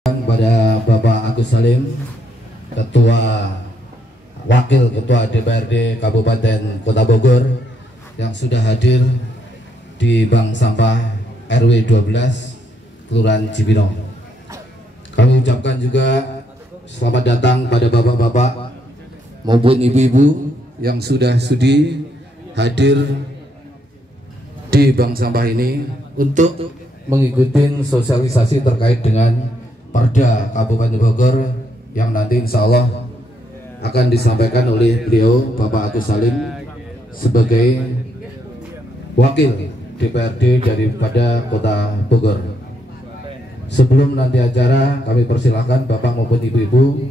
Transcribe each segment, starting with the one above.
Kepada Bapak Agus Salim, Wakil Ketua DPRD Kabupaten Kota Bogor yang sudah hadir di Bank Sampah RW 12 Kelurahan Cibinong. Kami ucapkan juga selamat datang pada bapak-bapak maupun ibu-ibu yang sudah sudi hadir di Bank Sampah ini untuk mengikuti sosialisasi terkait dengan Perda Kabupaten Bogor yang nanti insya Allah akan disampaikan oleh beliau Bapak Agus Salim sebagai wakil DPRD daripada Kota Bogor. Sebelum nanti acara, kami persilahkan Bapak maupun Ibu-ibu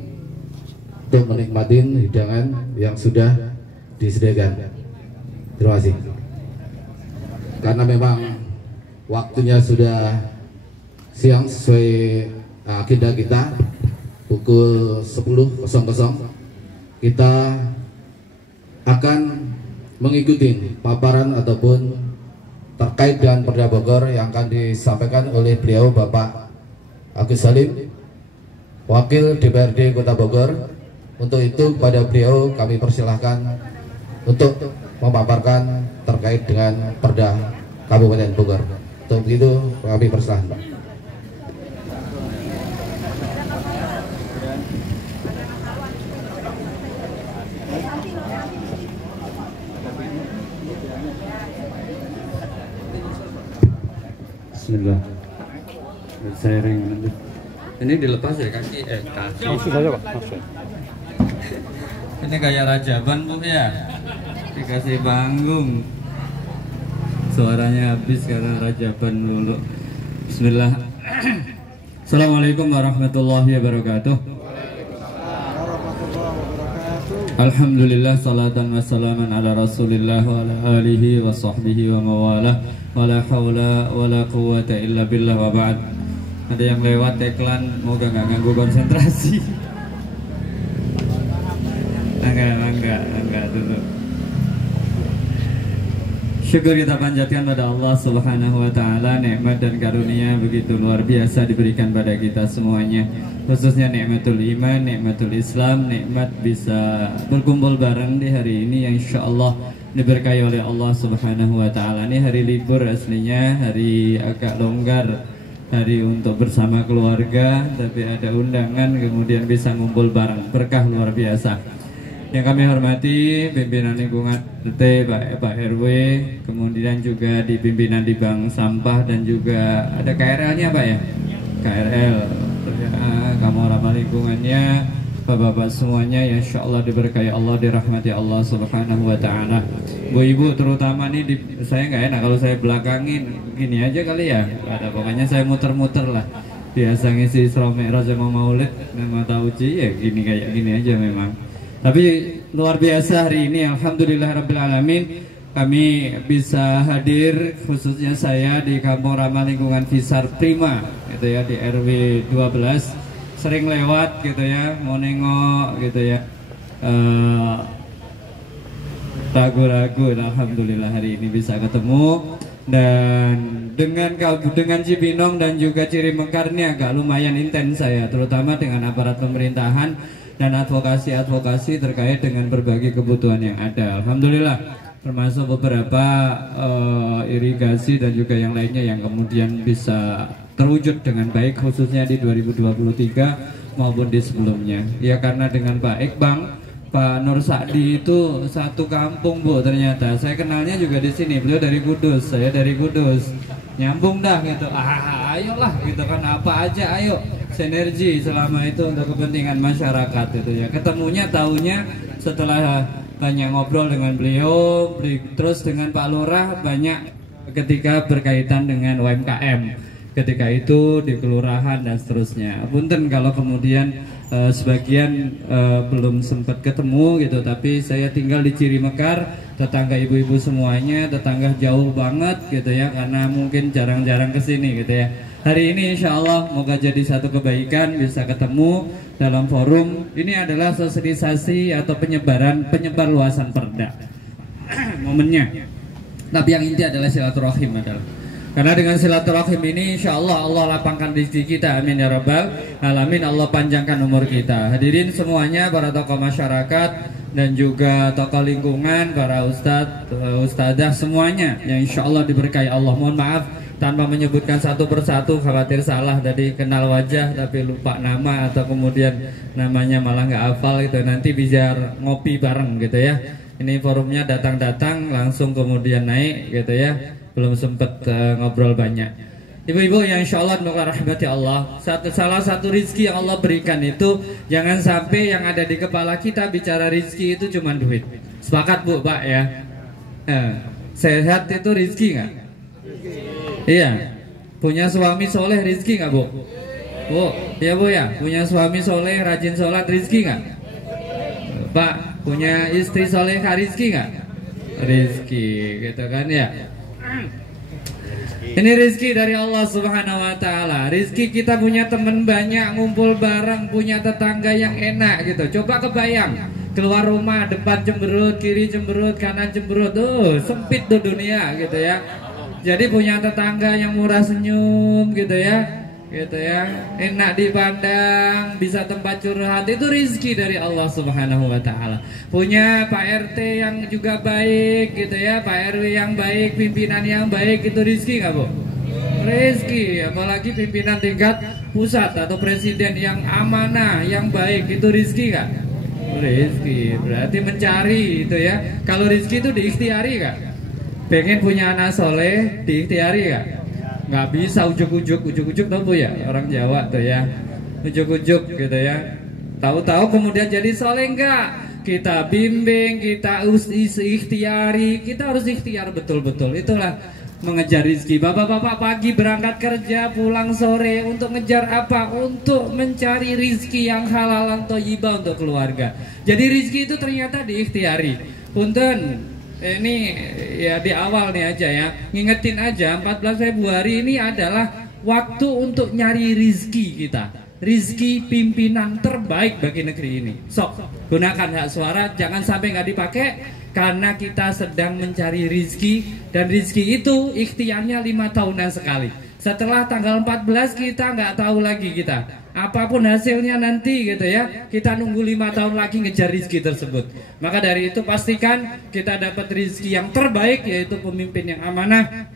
untuk menikmati hidangan yang sudah disediakan. Terima kasih. Karena memang waktunya sudah siang sesuai agenda kita, pukul 10.00 kita akan mengikuti paparan ataupun terkait dengan Perda Bogor yang akan disampaikan oleh beliau Bapak Agus Salim, Wakil DPRD Kota Bogor. Untuk itu kepada beliau kami persilahkan untuk memaparkan terkait dengan Perda Kabupaten Bogor. Untuk itu kami persilahkan, Pak. Bismillah. Saya ring. Ini dilepas ya kaki Langsung saja Pak, langsung. Ini kayak Rajaban Bu ya. Dikasih panggung. Suaranya habis karena Rajaban dulu. Bismillah. Assalamualaikum warahmatullahi wabarakatuh. Alhamdulillah, salatan wassalaman ala rasulillah wa ala alihi wa sahbihi wa mawalah, wa la hawla wa la quwata illa billah, wa ba'd. Ada yang lewat iklan, moga nggak ganggu konsentrasi. Enggak dulu. Syukur kita panjatkan pada Allah Subhanahu wa Ta'ala, nikmat dan karunia begitu luar biasa diberikan pada kita semuanya, khususnya nikmatul iman, nikmatul Islam, nikmat bisa berkumpul bareng di hari ini yang insya Allah diberkahi oleh Allah Subhanahu wa Ta'ala. Ini hari libur aslinya, hari agak longgar, hari untuk bersama keluarga, tapi ada undangan kemudian bisa ngumpul bareng, berkah luar biasa. Yang kami hormati pimpinan lingkungan RT, Pak RW, kemudian juga di pimpinan di Bank Sampah dan juga ada KRL-nya Pak ya, KRL, kamu ramah lingkungannya, Bapak-bapak semuanya yang insya Allah diberkahi Allah, dirahmati Allah Subhanahu wa Ta'ala. Bu Ibu terutama nih, saya nggak enak kalau saya belakangin gini aja kali ya, ada pokoknya saya muter-muter lah. Biasa ngisi Isra Mi'raj sama Maulid, nama tauci ya gini kayak gini aja memang. Tapi luar biasa hari ini, alhamdulillah rabbil alamin, kami bisa hadir, khususnya saya di Kampung Ramah Lingkungan Visar Prima gitu ya, di RW 12. Sering lewat gitu ya, mau nengok gitu ya, ragu-ragu. Alhamdulillah hari ini bisa ketemu. Dan dengan Cibinong dan juga Cirimekar ini agak lumayan intens saya, terutama dengan aparat pemerintahan dan advokasi terkait dengan berbagai kebutuhan yang ada. Alhamdulillah, termasuk beberapa irigasi dan juga yang lainnya yang kemudian bisa terwujud dengan baik, khususnya di 2023 maupun di sebelumnya. Ya karena dengan Pak Iqbal, Pak Nur Sa'di itu satu kampung Bu, ternyata saya kenalnya juga di sini. Beliau dari Kudus, saya dari Kudus, nyambung dah gitu. Ayolah gitu kan, apa aja ayo sinergi selama itu untuk kepentingan masyarakat itu ya. Ketemunya tahunya setelah banyak ngobrol dengan beliau, terus dengan Pak Lurah banyak ketika berkaitan dengan UMKM, ketika itu di kelurahan dan seterusnya. Punten kalau kemudian sebagian belum sempat ketemu gitu, tapi saya tinggal di Cirimekar, tetangga ibu-ibu semuanya, tetangga jauh banget gitu ya, karena mungkin jarang-jarang kesini gitu ya. Hari ini insya Allah moga jadi satu kebaikan bisa ketemu dalam forum. Ini adalah sosialisasi atau penyebar luasan perda momennya. Tapi yang inti adalah silaturahim adalah Karena dengan silaturahim ini insya Allah Allah lapangkan rezeki kita, amin ya rabbal alamin. Allah panjangkan umur kita. Hadirin semuanya, para tokoh masyarakat dan juga tokoh lingkungan, para ustadz, ustadzah semuanya yang insya Allah diberkahi Allah. Mohon maaf tanpa menyebutkan satu persatu, khawatir salah tadi kenal wajah tapi lupa nama atau kemudian namanya malah nggak hafal gitu. Nanti biar ngopi bareng gitu ya. Ini forumnya datang-datang langsung kemudian naik gitu ya, belum sempat ngobrol banyak. Ibu-ibu yang insya Allah rahmati Allah, salah satu rizki yang Allah berikan itu jangan sampai yang ada di kepala kita bicara rizki itu cuma duit. Sepakat Bu, Pak ya? Sehat itu rizki nggak? Iya. Punya suami soleh rizki nggak Bu? Bu, ya Bu ya? Punya suami soleh rajin sholat rizki nggak? Pak, punya istri solehah rizki nggak? Rizki gitu kan ya. Ini rizki dari Allah Subhanahu Wa Taala. Rizki kita punya teman banyak, ngumpul bareng, punya tetangga yang enak gitu. Coba kebayang keluar rumah depan cemberut, kiri cemberut, kanan cemberut, sempit tuh dunia gitu ya. Jadi punya tetangga yang murah senyum gitu ya. Gitu ya, enak dipandang, bisa tempat curhat, itu rizki dari Allah Subhanahu Wa Taala. Punya Pak RT yang juga baik gitu ya, Pak RW yang baik, pimpinan yang baik, itu rizki nggak Bu? Rizki, apalagi pimpinan tingkat pusat atau presiden yang amanah, yang baik, itu rizki nggak? Rizki, berarti mencari itu ya. Kalau rizki itu diikhtiari nggak? Pengen punya anak soleh, diikhtiari nggak? Nggak bisa ujuk-ujuk tau Bu ya, orang Jawa tuh ya, ujuk-ujuk gitu ya. Tahu-tahu kemudian jadi soleh enggak? Kita bimbing, kita ikhtiari, kita harus ikhtiar betul-betul. Itulah mengejar rizki. Bapak-bapak pagi berangkat kerja, pulang sore untuk ngejar apa? Untuk mencari rizki yang halal dan thayyibah untuk keluarga. Jadi rizki itu ternyata diikhtiari. Punten. Ini ya di awal nih aja ya, ngingetin aja 14 Februari ini adalah waktu untuk nyari rizki kita, rizki pimpinan terbaik bagi negeri ini. Sok gunakan hak suara, jangan sampai nggak dipakai karena kita sedang mencari rizki, dan rizki itu ikhtiarnya 5 tahunan sekali. Setelah tanggal 14 kita nggak tahu lagi kita. Apapun hasilnya nanti gitu ya, kita nunggu 5 tahun lagi ngejar rizki tersebut. Maka dari itu pastikan kita dapat rizki yang terbaik, yaitu pemimpin yang amanah,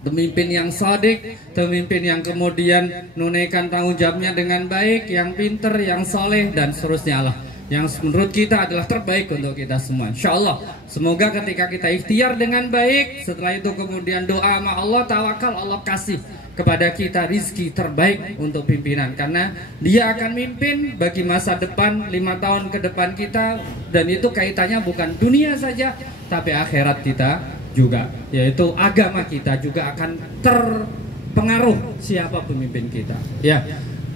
pemimpin yang shadiq, pemimpin yang kemudian menunaikan tanggung jawabnya dengan baik, yang pinter, yang soleh, dan seterusnya lah. Yang menurut kita adalah terbaik untuk kita semua. Insya Allah, semoga ketika kita ikhtiar dengan baik, setelah itu kemudian doa sama Allah, tawakal, Allah kasih kepada kita rizki terbaik untuk pimpinan, karena dia akan mimpin bagi masa depan 5 tahun ke depan kita, dan itu kaitannya bukan dunia saja tapi akhirat kita juga, yaitu agama kita juga akan terpengaruh siapa pemimpin kita ya.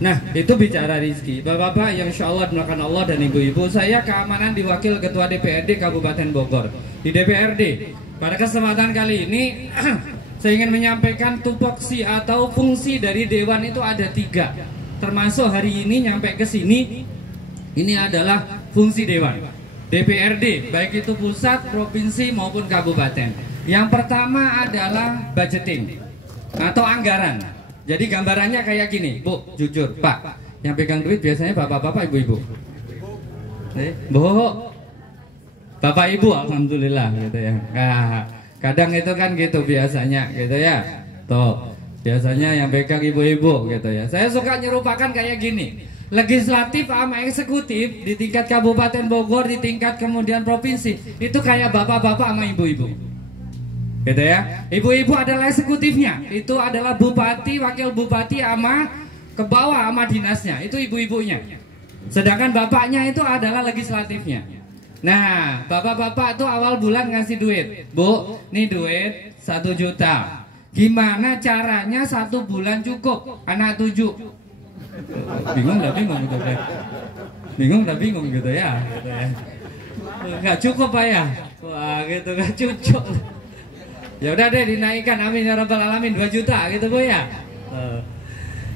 Nah itu bicara rizki. Bapak-bapak yang insya Allah dimulakan Allah dan ibu-ibu, saya keamanan diwakil Ketua DPRD Kabupaten Bogor. Di DPRD pada kesempatan kali ini saya ingin menyampaikan tupoksi atau fungsi dari Dewan itu ada 3. Termasuk hari ini nyampe ke sini, ini adalah fungsi Dewan DPRD, baik itu pusat, provinsi maupun kabupaten. Yang pertama adalah budgeting atau anggaran. Jadi gambarannya kayak gini, Bu, jujur Pak, yang pegang duit biasanya bapak-bapak, ibu-ibu. Bu, bapak ibu alhamdulillah gitu ya. Nah, kadang itu kan gitu biasanya gitu ya. Tuh, biasanya yang pegang ibu-ibu gitu ya. Saya suka nyerupakan kayak gini. Legislatif sama eksekutif di tingkat Kabupaten Bogor, di tingkat kemudian provinsi, itu kayak bapak-bapak sama ibu-ibu. Gitu ya. Ibu-ibu adalah eksekutifnya. Itu adalah bupati, wakil bupati sama ke bawah sama dinasnya. Itu ibu-ibunya. Sedangkan bapaknya itu adalah legislatifnya. Nah, bapak-bapak tuh awal bulan ngasih duit. Bu, nih duit 1 juta. Gimana caranya 1 bulan cukup? Anak 7. Bingung gitu ya. Bingung gitu ya. Nggak cukup Pak ya? Wah gitu, nggak cukup. Ya udah deh dinaikkan, amin ya rabbal alamin, 2 juta gitu Bu ya.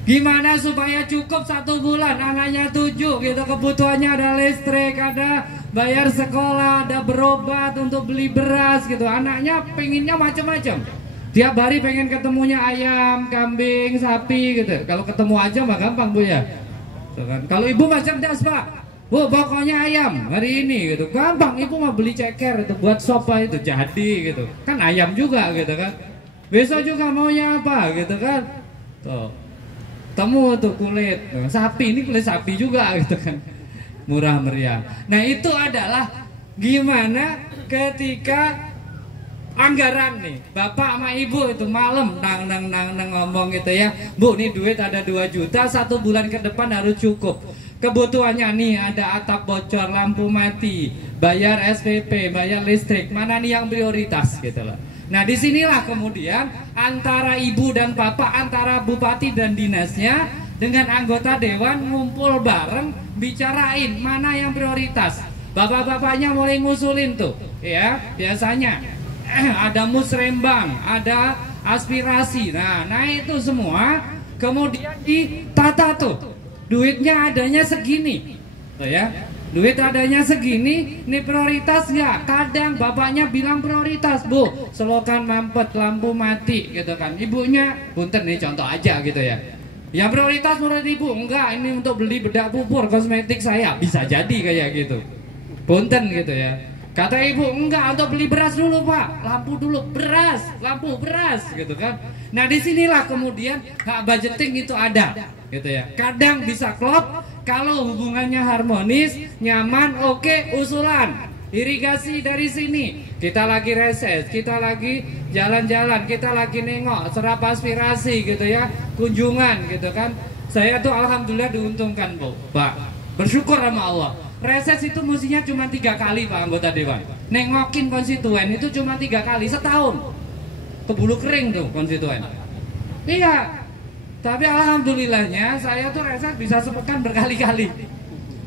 Gimana supaya cukup 1 bulan, anaknya 7 gitu, kebutuhannya ada listrik, ada bayar sekolah, ada berobat, untuk beli beras gitu. Anaknya pengennya macam-macam. Tiap hari pengen ketemunya ayam, kambing, sapi gitu. Kalau ketemu aja mah gampang Bu ya. Kalau ibu mah cerdas Pak. Bu pokoknya ayam hari ini gitu. Gampang, ibu mah beli ceker itu buat sop itu jadi gitu. Kan ayam juga gitu kan. Besok juga maunya apa gitu kan. Tuh. Temu tuh kulit sapi, ini kulit sapi juga gitu kan. Murah meriah. Nah itu adalah gimana ketika anggaran nih, bapak sama ibu itu malam nang ngomong gitu ya, Bu nih duit ada 2 juta 1 bulan ke depan harus cukup. Kebutuhannya nih ada atap bocor, lampu mati, bayar SPP, bayar listrik, mana nih yang prioritas gitu loh. Nah disinilah kemudian antara ibu dan bapak, antara bupati dan dinasnya dengan anggota dewan ngumpul bareng bicarain mana yang prioritas. Bapak-bapaknya mulai ngusulin tuh ya, biasanya ada musrembang, ada aspirasi. Nah itu semua kemudian ditata tuh. Duitnya adanya segini, tuh ya. Duit adanya segini, ini prioritas nggak? Kadang bapaknya bilang prioritas, Bu. Selokan mampet, lampu mati, gitu kan. Ibunya, punten nih contoh aja gitu ya. Yang prioritas menurut ibu, enggak, ini untuk beli bedak pupur, kosmetik saya. Bisa jadi kayak gitu. Punten gitu ya. Kata ibu, enggak, untuk beli beras dulu Pak, lampu dulu, beras, lampu, beras, gitu kan. Nah disinilah kemudian hak budgeting itu ada, gitu ya. Kadang bisa klop, kalau hubungannya harmonis, nyaman, oke, usulan. Irigasi dari sini, kita lagi reses, kita lagi jalan-jalan, kita lagi nengok, serap aspirasi gitu ya, kunjungan gitu kan. Saya tuh alhamdulillah diuntungkan Bu, Pak, bersyukur sama Allah. Reses itu mestinya cuma 3 kali Pak anggota dewan. Nengokin konstituen itu cuma 3 kali setahun. Kebulu kering tuh konstituen. Iya. Tapi alhamdulillahnya saya tuh reses bisa sepekan berkali-kali.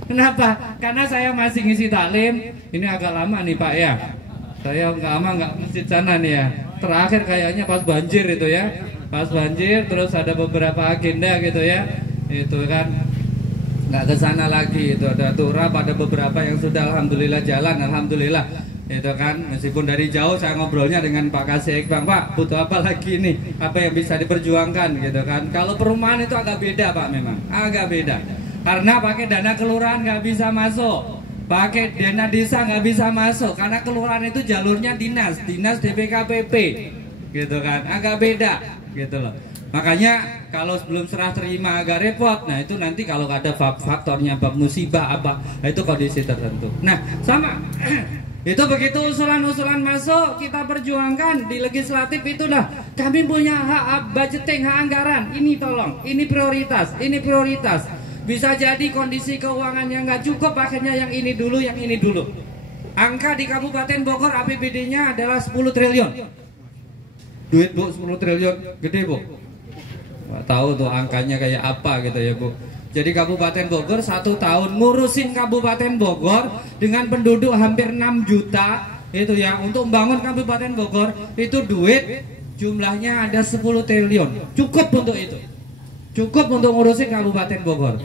Kenapa? Karena saya masih ngisi taklim. Ini agak lama nih Pak ya. Saya nggak lama nggak masjid sana nih ya. Terakhir kayaknya pas banjir itu ya. Pas banjir terus ada beberapa agenda gitu ya. Itu kan nggak ke sana lagi, itu ada turap, ada beberapa yang sudah alhamdulillah jalan, alhamdulillah itu kan. Meskipun dari jauh saya ngobrolnya dengan Pak Kasih Bang, Pak butuh apa lagi nih, apa yang bisa diperjuangkan gitu kan. Kalau perumahan itu agak beda Pak, memang agak beda karena pakai dana kelurahan nggak bisa masuk, pakai dana desa nggak bisa masuk karena kelurahan itu jalurnya dinas DPKPP gitu kan, agak beda gitu loh. Makanya kalau sebelum serah terima agak repot. Nah itu nanti kalau ada faktornya bab musibah apa, itu kondisi tertentu. Nah sama itu begitu usulan-usulan masuk kita perjuangkan di legislatif, itulah kami punya hak budgeting, hak anggaran. Ini tolong, ini prioritas, ini prioritas. Bisa jadi kondisi keuangan yang nggak cukup, akhirnya yang ini dulu, yang ini dulu. Angka di Kabupaten Bogor APBD-nya adalah 10 triliun. Duit Bu 10 triliun, gede Bu. Nggak tahu tuh angkanya kayak apa gitu ya Bu. Jadi Kabupaten Bogor 1 tahun ngurusin Kabupaten Bogor dengan penduduk hampir 6 juta itu ya, untuk membangun Kabupaten Bogor itu duit jumlahnya ada 10 triliun. Cukup untuk itu. Cukup untuk ngurusin Kabupaten Bogor.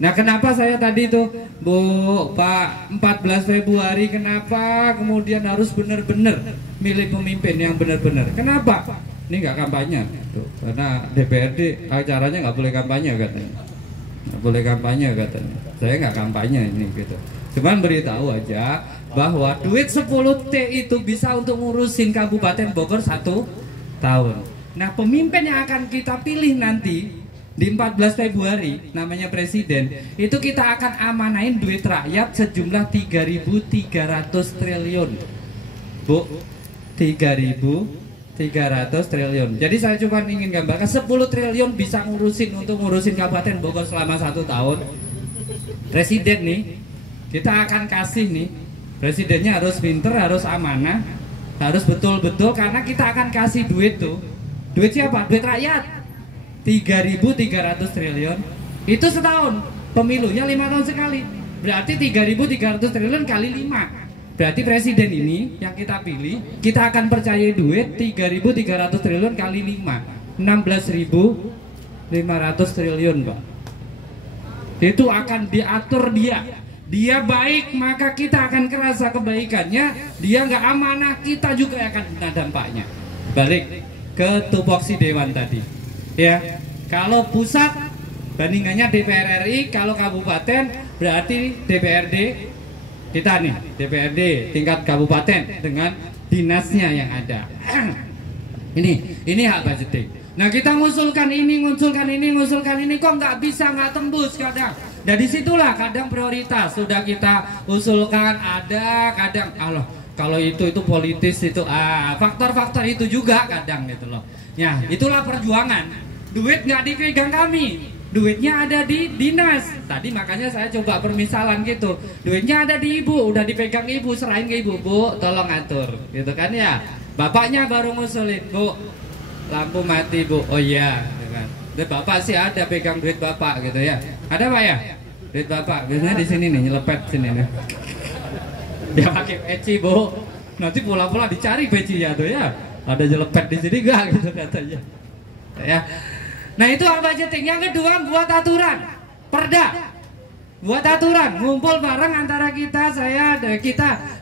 Nah kenapa saya tadi tuh Bu Pak 14 Februari kenapa kemudian harus benar-benar milih pemimpin yang benar-benar. Kenapa? Ini nggak kampanye tuh, karena DPRD acaranya nggak boleh kampanye katanya, nggak boleh kampanye katanya. Saya nggak kampanye ini gitu, cuman beritahu aja bahwa duit 10T itu bisa untuk ngurusin Kabupaten Bogor 1 tahun. Nah pemimpin yang akan kita pilih nanti di 14 Februari namanya presiden, itu kita akan amanain duit rakyat sejumlah 3.300 triliun Bu, 3.300 triliun. Jadi saya cuma ingin gambarkan 10 triliun bisa ngurusin Kabupaten Bogor selama 1 tahun. Presiden nih, kita akan kasih nih, presidennya harus pinter, harus amanah, harus betul-betul, karena kita akan kasih duit tuh. Duit siapa? Duit rakyat. 3.300 triliun. Itu setahun. Pemilunya 5 tahun sekali. Berarti 3.300 triliun kali 5. Berarti presiden ini yang kita pilih, kita akan percaya duit 3.300 triliun kali 5, 16.500 triliun Pak. Itu akan diatur dia. Dia baik maka kita akan kerasa kebaikannya. Dia nggak amanah kita juga akan kena dampaknya. Balik, ke tupoksi dewan tadi. Ya, kalau pusat bandingannya DPR RI, kalau kabupaten berarti DPRD kita nih, DPRD tingkat kabupaten dengan dinasnya yang ada. Ini hak budgeting. Nah, kita ngusulkan ini, kok nggak bisa, nggak tembus kadang. Dan disitulah kadang prioritas sudah kita usulkan ada, kadang Allah kalau itu politis itu faktor-faktor itu juga kadang gitu loh. Ya, itulah perjuangan. Duit nggak dipegang kami, duitnya ada di dinas. Tadi makanya saya coba permisalan gitu. Duitnya ada di ibu, udah dipegang ibu, serahin ke ibu, Bu, tolong atur, gitu kan ya. Bapaknya baru ngusulin, Bu, lampu mati, Bu. Oh iya, gitu kan. Dan bapak sih ada pegang duit bapak gitu ya. Ada Pak ya? Duit bapak biasanya di sini nih, nyelepet sini nih. Dia pakai peci, Bu. Nanti pula-pula dicari pecinya tuh ya. Ada jelepet di sini enggak gitu katanya. Ya. Nah, itu apa budgeting. Yang kedua, buat aturan. Perda. Buat aturan, ngumpul bareng antara kita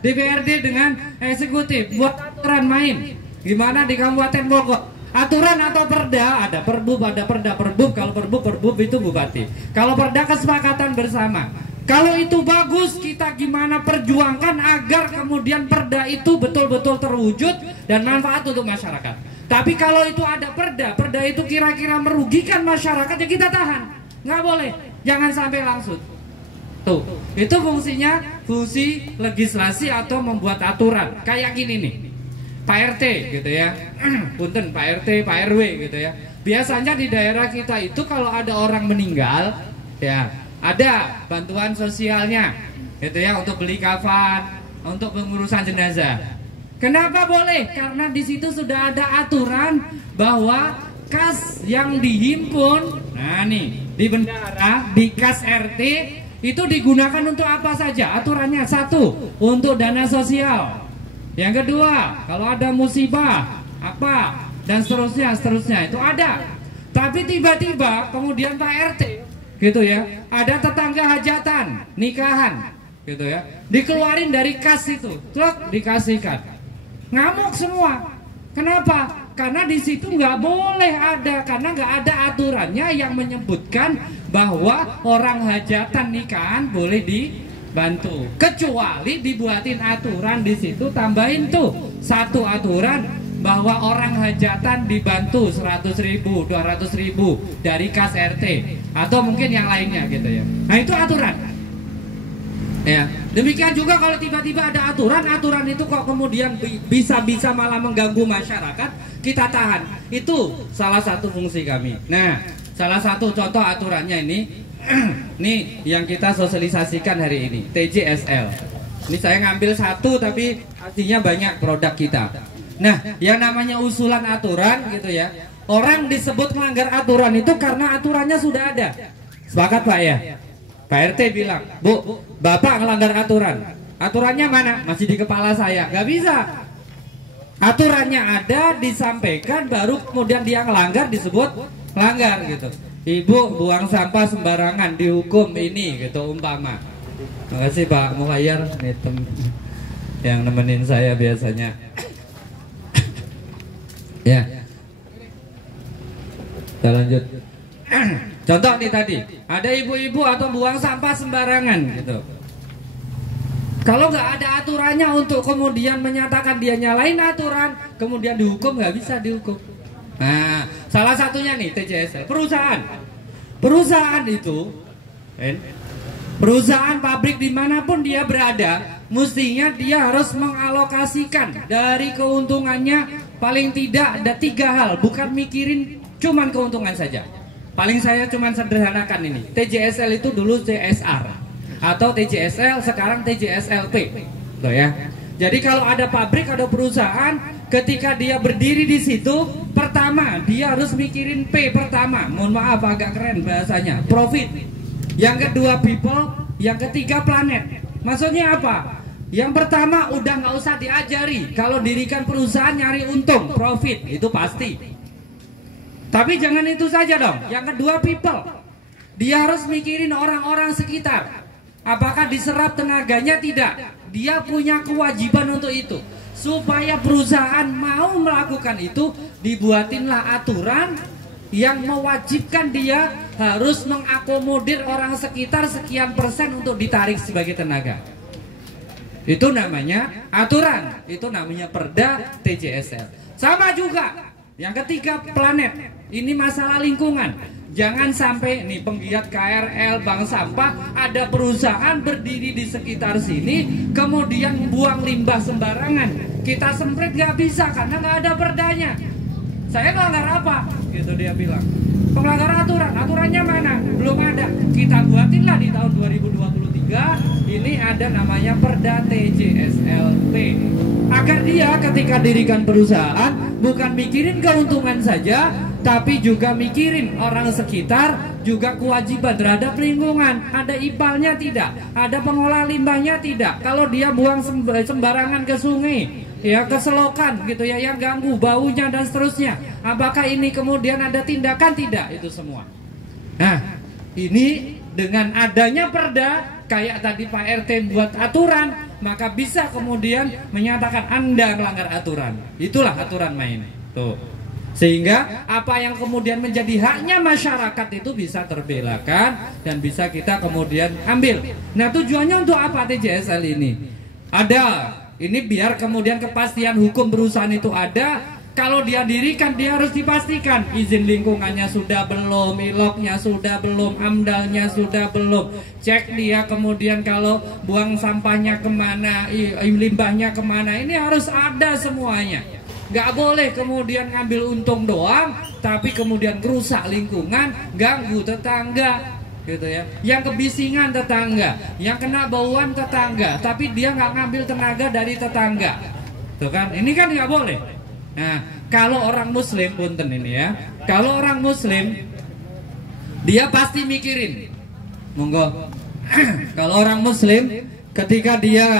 DPRD dengan eksekutif, buat aturan main. Gimana di Kabupaten Bogor? Aturan atau perda, ada perbub, ada perda, perbub. Kalau perbub itu bupati. Kalau perda kesepakatan bersama. Kalau itu bagus, kita gimana perjuangkan agar kemudian perda itu betul-betul terwujud dan manfaat untuk masyarakat. Tapi kalau itu ada perda itu kira-kira merugikan masyarakat, ya kita tahan. Nggak boleh, jangan sampai langsung. Tuh, itu fungsinya, fungsi legislasi atau membuat aturan. Kayak gini nih. Pak RT gitu ya, punten Pak RT, Pak RW gitu ya. Biasanya di daerah kita itu kalau ada orang meninggal, ya ada bantuan sosialnya, gitu ya, untuk beli kafan, untuk pengurusan jenazah. Kenapa boleh? Karena di situ sudah ada aturan bahwa kas yang dihimpun, nah nih di bendara, di kas RT itu digunakan untuk apa saja? Aturannya satu, untuk dana sosial. Yang kedua, kalau ada musibah apa dan seterusnya itu ada. Tapi tiba-tiba kemudian Pak RT gitu ya, ada tetangga hajatan, nikahan gitu ya, dikeluarin dari kas itu, terus dikasihkan. Ngamuk semua. Kenapa? Karena di situ nggak boleh ada, karena nggak ada aturannya yang menyebutkan bahwa orang hajatan nikahan boleh dibantu, kecuali dibuatin aturan di situ, tambahin tuh satu aturan bahwa orang hajatan dibantu 100.000, 200.000 dari kas RT atau mungkin yang lainnya gitu ya. Nah, itu aturan. Ya, demikian juga kalau tiba-tiba ada aturan itu kok kemudian bisa malah mengganggu masyarakat, kita tahan. Itu salah satu fungsi kami. Nah, salah satu contoh aturannya ini nih yang kita sosialisasikan hari ini, TJSL. Ini saya ngambil satu tapi artinya banyak produk kita. Nah, yang namanya usulan aturan gitu ya, orang disebut melanggar aturan itu karena aturannya sudah ada. Sepakat Pak ya? Pak RT bilang, Bu, Bapak melanggar aturan. Aturannya mana? Masih di kepala saya. Gak bisa. Aturannya ada, disampaikan, baru kemudian dia melanggar disebut melanggar gitu. Ibu buang sampah sembarangan dihukum ini gitu umpama. Makasih Pak Muhayyar yang nemenin saya biasanya. Ya. Kita lanjut. Contoh nih tadi, ada ibu-ibu atau buang sampah sembarangan gitu. Kalau nggak ada aturannya untuk kemudian menyatakan dia nyalain aturan, kemudian dihukum, nggak bisa dihukum. Nah, salah satunya nih TJSL, perusahaan itu, perusahaan pabrik dimanapun dia berada, mestinya dia harus mengalokasikan dari keuntungannya paling tidak ada 3 hal, bukan mikirin cuman keuntungan saja. Paling saya cuman sederhanakan ini. TJSL itu dulu CSR atau TJSL, sekarang TJSLP. Tuh ya. Jadi kalau ada pabrik, ada perusahaan, ketika dia berdiri di situ, pertama dia harus mikirin P pertama. Mohon maaf agak keren bahasanya. Profit. Yang kedua people, yang ketiga planet. Maksudnya apa? Yang pertama udah nggak usah diajari. Kalau dirikan perusahaan nyari untung, profit, itu pasti. Tapi jangan itu saja dong. Yang kedua people. Dia harus mikirin orang-orang sekitar. Apakah diserap tenaganya? Tidak. Dia punya kewajiban untuk itu. supaya perusahaan mau melakukan itu, dibuatinlah aturan yang mewajibkan dia harus mengakomodir orang sekitar sekian persen untuk ditarik sebagai tenaga. Itu namanya aturan, itu namanya Perda TJSL. Sama juga yang ketiga, planet. Ini masalah lingkungan. Jangan sampai nih penggiat KRL, bank sampah, ada perusahaan berdiri di sekitar sini, kemudian buang limbah sembarangan. Kita semprit nggak bisa karena nggak ada perdanya. Saya melanggar apa? Gitu dia bilang. Pelanggar aturan, aturannya mana? Belum ada. Kita buatinlah di tahun 2023 ini ada namanya Perda TJSLP. Agar dia ketika dirikan perusahaan bukan mikirin keuntungan saja, tapi juga mikirin orang sekitar, juga kewajiban terhadap lingkungan. Ada ipalnya tidak? Ada pengolah limbahnya tidak? Kalau dia buang sembarangan ke sungai, ya ke selokan gitu ya, yang ganggu baunya dan seterusnya, apakah ini kemudian ada tindakan tidak? Itu semua. Nah, ini dengan adanya perda kayak tadi Pak RT buat aturan, maka bisa kemudian menyatakan Anda melanggar aturan. Itulah aturan main. Tuh. Sehingga apa yang kemudian menjadi haknya masyarakat itu bisa terbelakkan dan bisa kita kemudian ambil. Nah, tujuannya untuk apa TJSL ini? Ada, ini biar kemudian kepastian hukum perusahaan itu ada. Kalau dia dirikan, dia harus dipastikan izin lingkungannya sudah belum, iloknya sudah belum, amdalnya sudah belum. Cek dia kemudian kalau buang sampahnya kemana, limbahnya kemana, ini harus ada semuanya. Nggak boleh kemudian ngambil untung doang, tapi kemudian merusak lingkungan, ganggu tetangga, gitu ya. Yang kebisingan tetangga, yang kena bauan tetangga, tapi dia nggak ngambil tenaga dari tetangga, tuh kan? Ini kan nggak boleh. Nah, kalau orang Muslim, punten ini ya, kalau orang Muslim, dia pasti mikirin, monggo. Kalau orang Muslim, ketika dia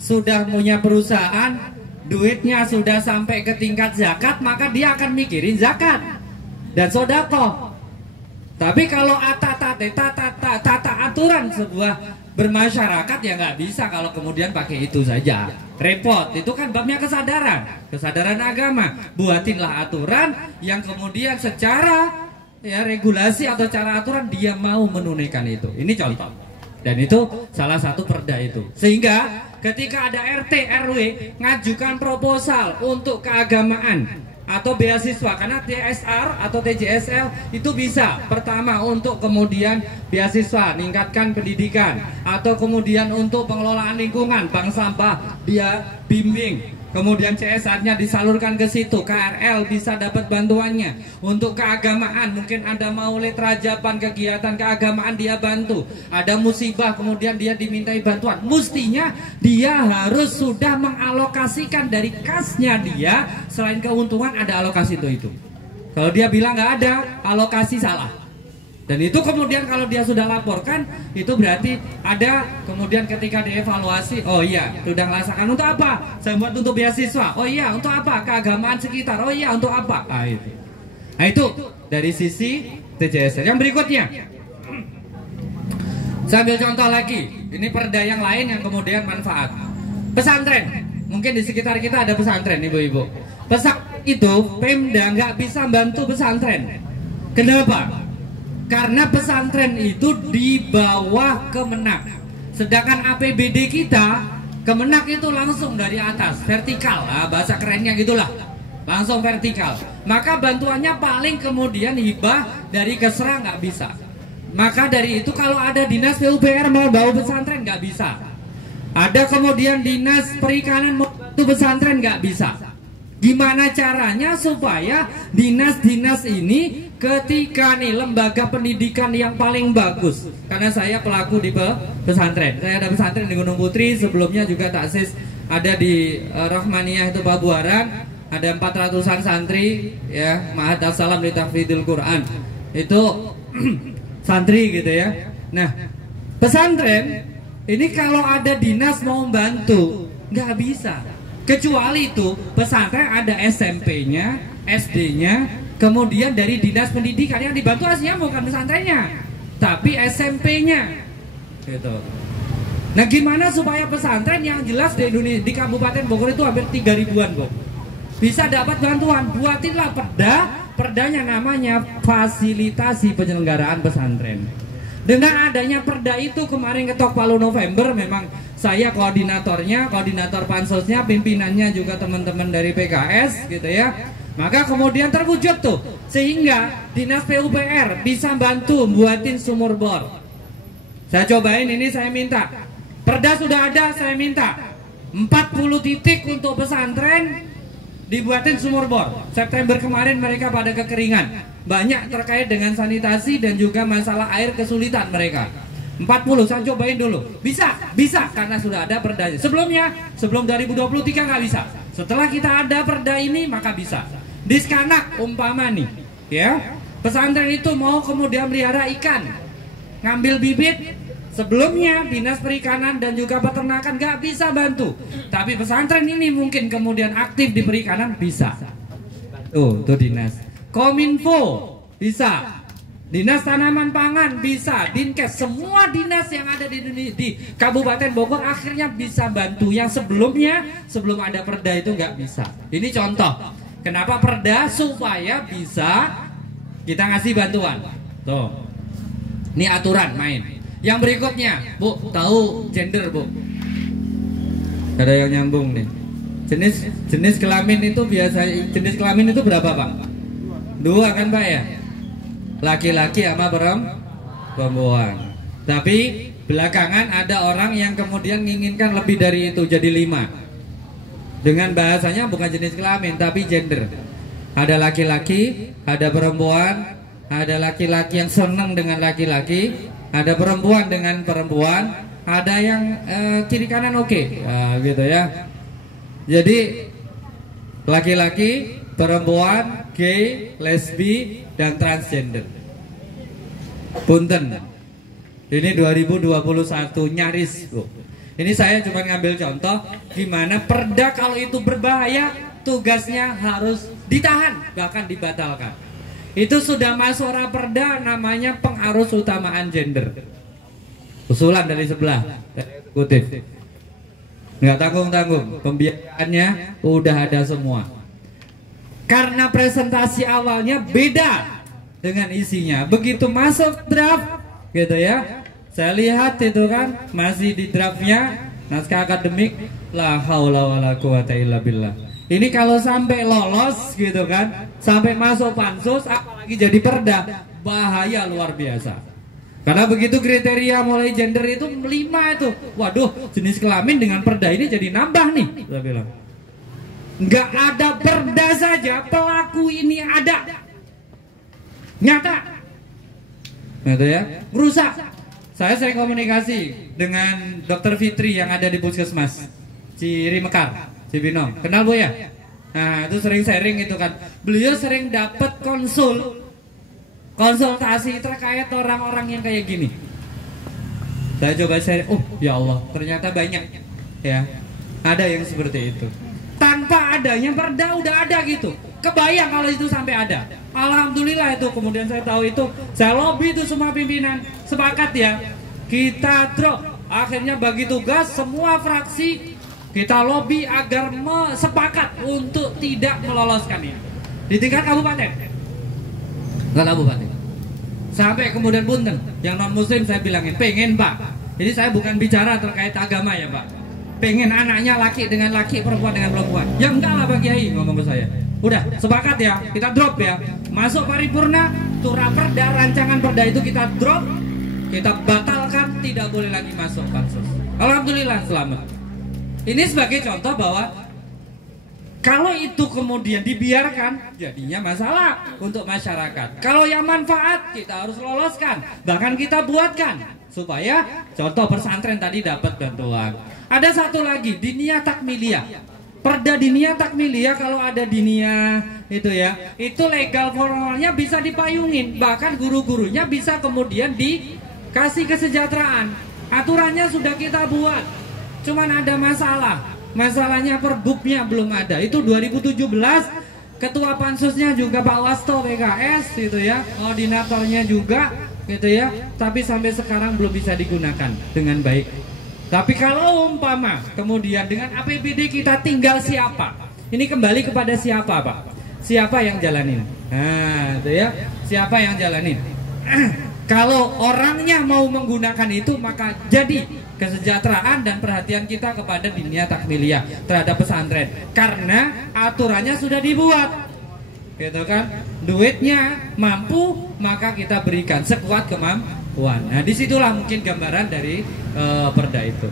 sudah punya perusahaan, duitnya sudah sampai ke tingkat zakat, maka dia akan mikirin zakat dan sodako. Tapi kalau tata aturan sebuah bermasyarakat ya nggak bisa kalau kemudian pakai itu saja. Repot, itu kan babnya kesadaran agama. Buatinlah aturan yang kemudian secara ya regulasi atau cara aturan dia mau menunaikan itu. Ini contoh. Dan itu salah satu perda itu. Sehingga ketika ada RT RW ngajukan proposal untuk keagamaan atau beasiswa, karena TSR atau TJSL itu bisa pertama untuk kemudian beasiswa, meningkatkan pendidikan, atau kemudian untuk pengelolaan lingkungan, bank sampah dia bimbing, kemudian CSR-nya disalurkan ke situ, KRL bisa dapat bantuannya. Untuk keagamaan mungkin ada maulid, rajaban, kegiatan keagamaan dia bantu. Ada musibah kemudian dia dimintai bantuan. Mestinya dia harus sudah mengalokasikan dari kasnya dia, selain keuntungan ada alokasi itu. Kalau dia bilang nggak ada, alokasi salah. Dan itu kemudian kalau dia sudah laporkan, itu berarti ada kemudian ketika dievaluasi, oh iya sudah melaksanakan. Untuk apa? Saya buat untuk beasiswa. Oh iya, untuk apa? Keagamaan sekitar. Oh iya, untuk apa? Nah itu dari sisi TJSL. Yang berikutnya, saya ambil contoh lagi. Ini perda yang lain yang kemudian manfaat. Pesantren. Mungkin di sekitar kita ada pesantren, ibu-ibu. Pesantren itu Pemda nggak bisa bantu pesantren. Kenapa? Karena pesantren itu di bawah Kemenak. Sedangkan APBD kita, Kemenak itu langsung dari atas, vertikal. Nah, bahasa kerennya gitulah, langsung vertikal. Maka bantuannya paling kemudian hibah dari Kesra nggak bisa. Maka dari itu kalau ada dinas PUPR mau bawa pesantren nggak bisa. Ada kemudian dinas perikanan mau bantu pesantren nggak bisa. Gimana caranya supaya dinas-dinas ini ketika nih lembaga pendidikan yang paling bagus, karena saya pelaku di pesantren, saya ada pesantren di Gunung Putri, sebelumnya juga taksis ada di Rahmaniyah itu Pabuaran, ada 400-an santri ya, Ma'had As-Salam li Tahfidzul Quran itu santri gitu ya. Nah pesantren ini kalau ada dinas mau bantu nggak bisa. Kecuali itu pesantren ada SMP-nya, SD-nya, kemudian dari dinas pendidikan yang dibantu aslinya bukan pesantrennya, tapi SMP-nya, gitu. Nah, gimana supaya pesantren yang jelas di Indonesia, di Kabupaten Bogor itu hampir 3 ribuan, Bu, bisa dapat bantuan? Buatinlah perdanya namanya fasilitasi penyelenggaraan pesantren. Dengan adanya perda itu kemarin ketok palu November, memang saya koordinatornya, koordinator pansosnya, pimpinannya juga teman-teman dari PKS gitu ya. Maka kemudian terwujud tuh, sehingga Dinas PUPR bisa bantu buatin sumur bor. Saya cobain ini, saya minta. Perda sudah ada, saya minta 40 titik untuk pesantren dibuatin sumur bor. September kemarin mereka pada kekeringan. Banyak terkait dengan sanitasi dan juga masalah air, kesulitan mereka. 40, saya cobain dulu. Bisa karena sudah ada perdanya. Sebelum 2023 nggak bisa. Setelah kita ada perda ini maka bisa. Diskanak umpama nih, ya. Pesantren itu mau kemudian melihara ikan, ngambil bibit. Sebelumnya Dinas Perikanan dan juga Peternakan nggak bisa bantu, tapi pesantren ini mungkin kemudian aktif di perikanan bisa. Tuh dinas. Kominfo bisa, Dinas Tanaman Pangan bisa, Dinkes, semua dinas yang ada di Kabupaten Bogor akhirnya bisa bantu. Yang sebelum ada perda itu nggak bisa. Ini contoh. Kenapa perda? Supaya bisa kita ngasih bantuan. Tuh, ini aturan main. Yang berikutnya, Bu, tahu gender, Bu? Ada yang nyambung nih. Jenis kelamin itu biasa, jenis kelamin itu berapa, Pak? 2 kan, Pak ya? Laki-laki sama perempuan. Tapi belakangan ada orang yang kemudian menginginkan lebih dari itu, jadi 5. Dengan bahasanya bukan jenis kelamin tapi gender. Ada laki-laki, ada perempuan, ada laki-laki yang senang dengan laki-laki, ada perempuan dengan perempuan, ada yang kiri kanan oke. Gitu ya. Jadi laki-laki, perempuan, gay, lesbi, dan transgender. Punten. Ini 2021 nyaris, Bu. Ini saya cuma ngambil contoh gimana perda kalau itu berbahaya, tugasnya harus ditahan, bahkan dibatalkan. Itu sudah masuk raperda namanya pengarus utamaan gender. Usulan dari sebelah, kutip. Nggak tanggung-tanggung, pembiayaannya udah ada semua. Karena presentasi awalnya beda dengan isinya. Begitu masuk draft, gitu ya. Saya lihat itu kan masih di draftnya naskah akademik, la haula wala quwata illa billah. Ini kalau sampai lolos gitu kan, sampai masuk pansus, apalagi jadi perda, bahaya luar biasa. Karena begitu kriteria mulai gender itu 5 itu, waduh, jenis kelamin dengan perda ini jadi nambah nih, saya bilang. Nggak ada perda saja, pelaku ini ada, nyata, gitu ya, merusak. Saya sering komunikasi dengan Dr. Fitri yang ada di Puskesmas Cirimekar, Cibinong. Kenal, Bu ya? Nah, itu sering sharing itu kan. Beliau sering dapat konsultasi terkait orang-orang yang kayak gini. Saya coba share, oh ya Allah, ternyata banyak ya. Ada yang seperti itu. Tanpa adanya perda udah ada gitu. Kebayang kalau itu sampai ada. Alhamdulillah itu kemudian saya tahu itu, saya lobby itu semua pimpinan sepakat ya. Kita drop. Akhirnya bagi tugas semua fraksi kita lobby agar sepakat untuk tidak meloloskannya di tingkat kabupaten. Enggak kabupaten. Sampai kemudian punten yang non muslim saya bilangin, pengen Pak. Jadi saya bukan bicara terkait agama ya Pak. Pengen anaknya laki dengan laki, perempuan dengan perempuan. Ya enggak lah Pak Kiai, ngomong ke saya. Udah sepakat ya, kita drop ya. Masuk paripurna, tuh raperda, rancangan perda itu kita drop, kita batalkan, tidak boleh lagi masuk pansus. Alhamdulillah selamat. Ini sebagai contoh bahwa kalau itu kemudian dibiarkan, jadinya masalah untuk masyarakat. Kalau yang manfaat kita harus loloskan, bahkan kita buatkan supaya contoh pesantren tadi dapat bantuan. Ada satu lagi, dinia takmiliyah. Perda dinia takmiliyah kalau ada dinia itu ya, itu legal formalnya bisa dipayungin, bahkan guru-gurunya bisa kemudian dikasih kesejahteraan. Aturannya sudah kita buat, cuman ada masalahnya perbuknya belum ada. Itu 2017 ketua pansusnya juga Pak Wasto PKS gitu ya, koordinatornya juga gitu ya, tapi sampai sekarang belum bisa digunakan dengan baik. Tapi kalau umpama kemudian dengan APBD kita tinggal siapa? Ini kembali kepada siapa, Pak? Siapa yang jalanin? Nah, itu ya. Siapa yang jalanin? Kalau orangnya mau menggunakan itu, maka jadi kesejahteraan dan perhatian kita kepada dunia takmiliyah terhadap pesantren. Karena aturannya sudah dibuat. Gitu kan? Duitnya mampu, maka kita berikan sekuat kemampuan. Nah, disitulah mungkin gambaran dari perda itu.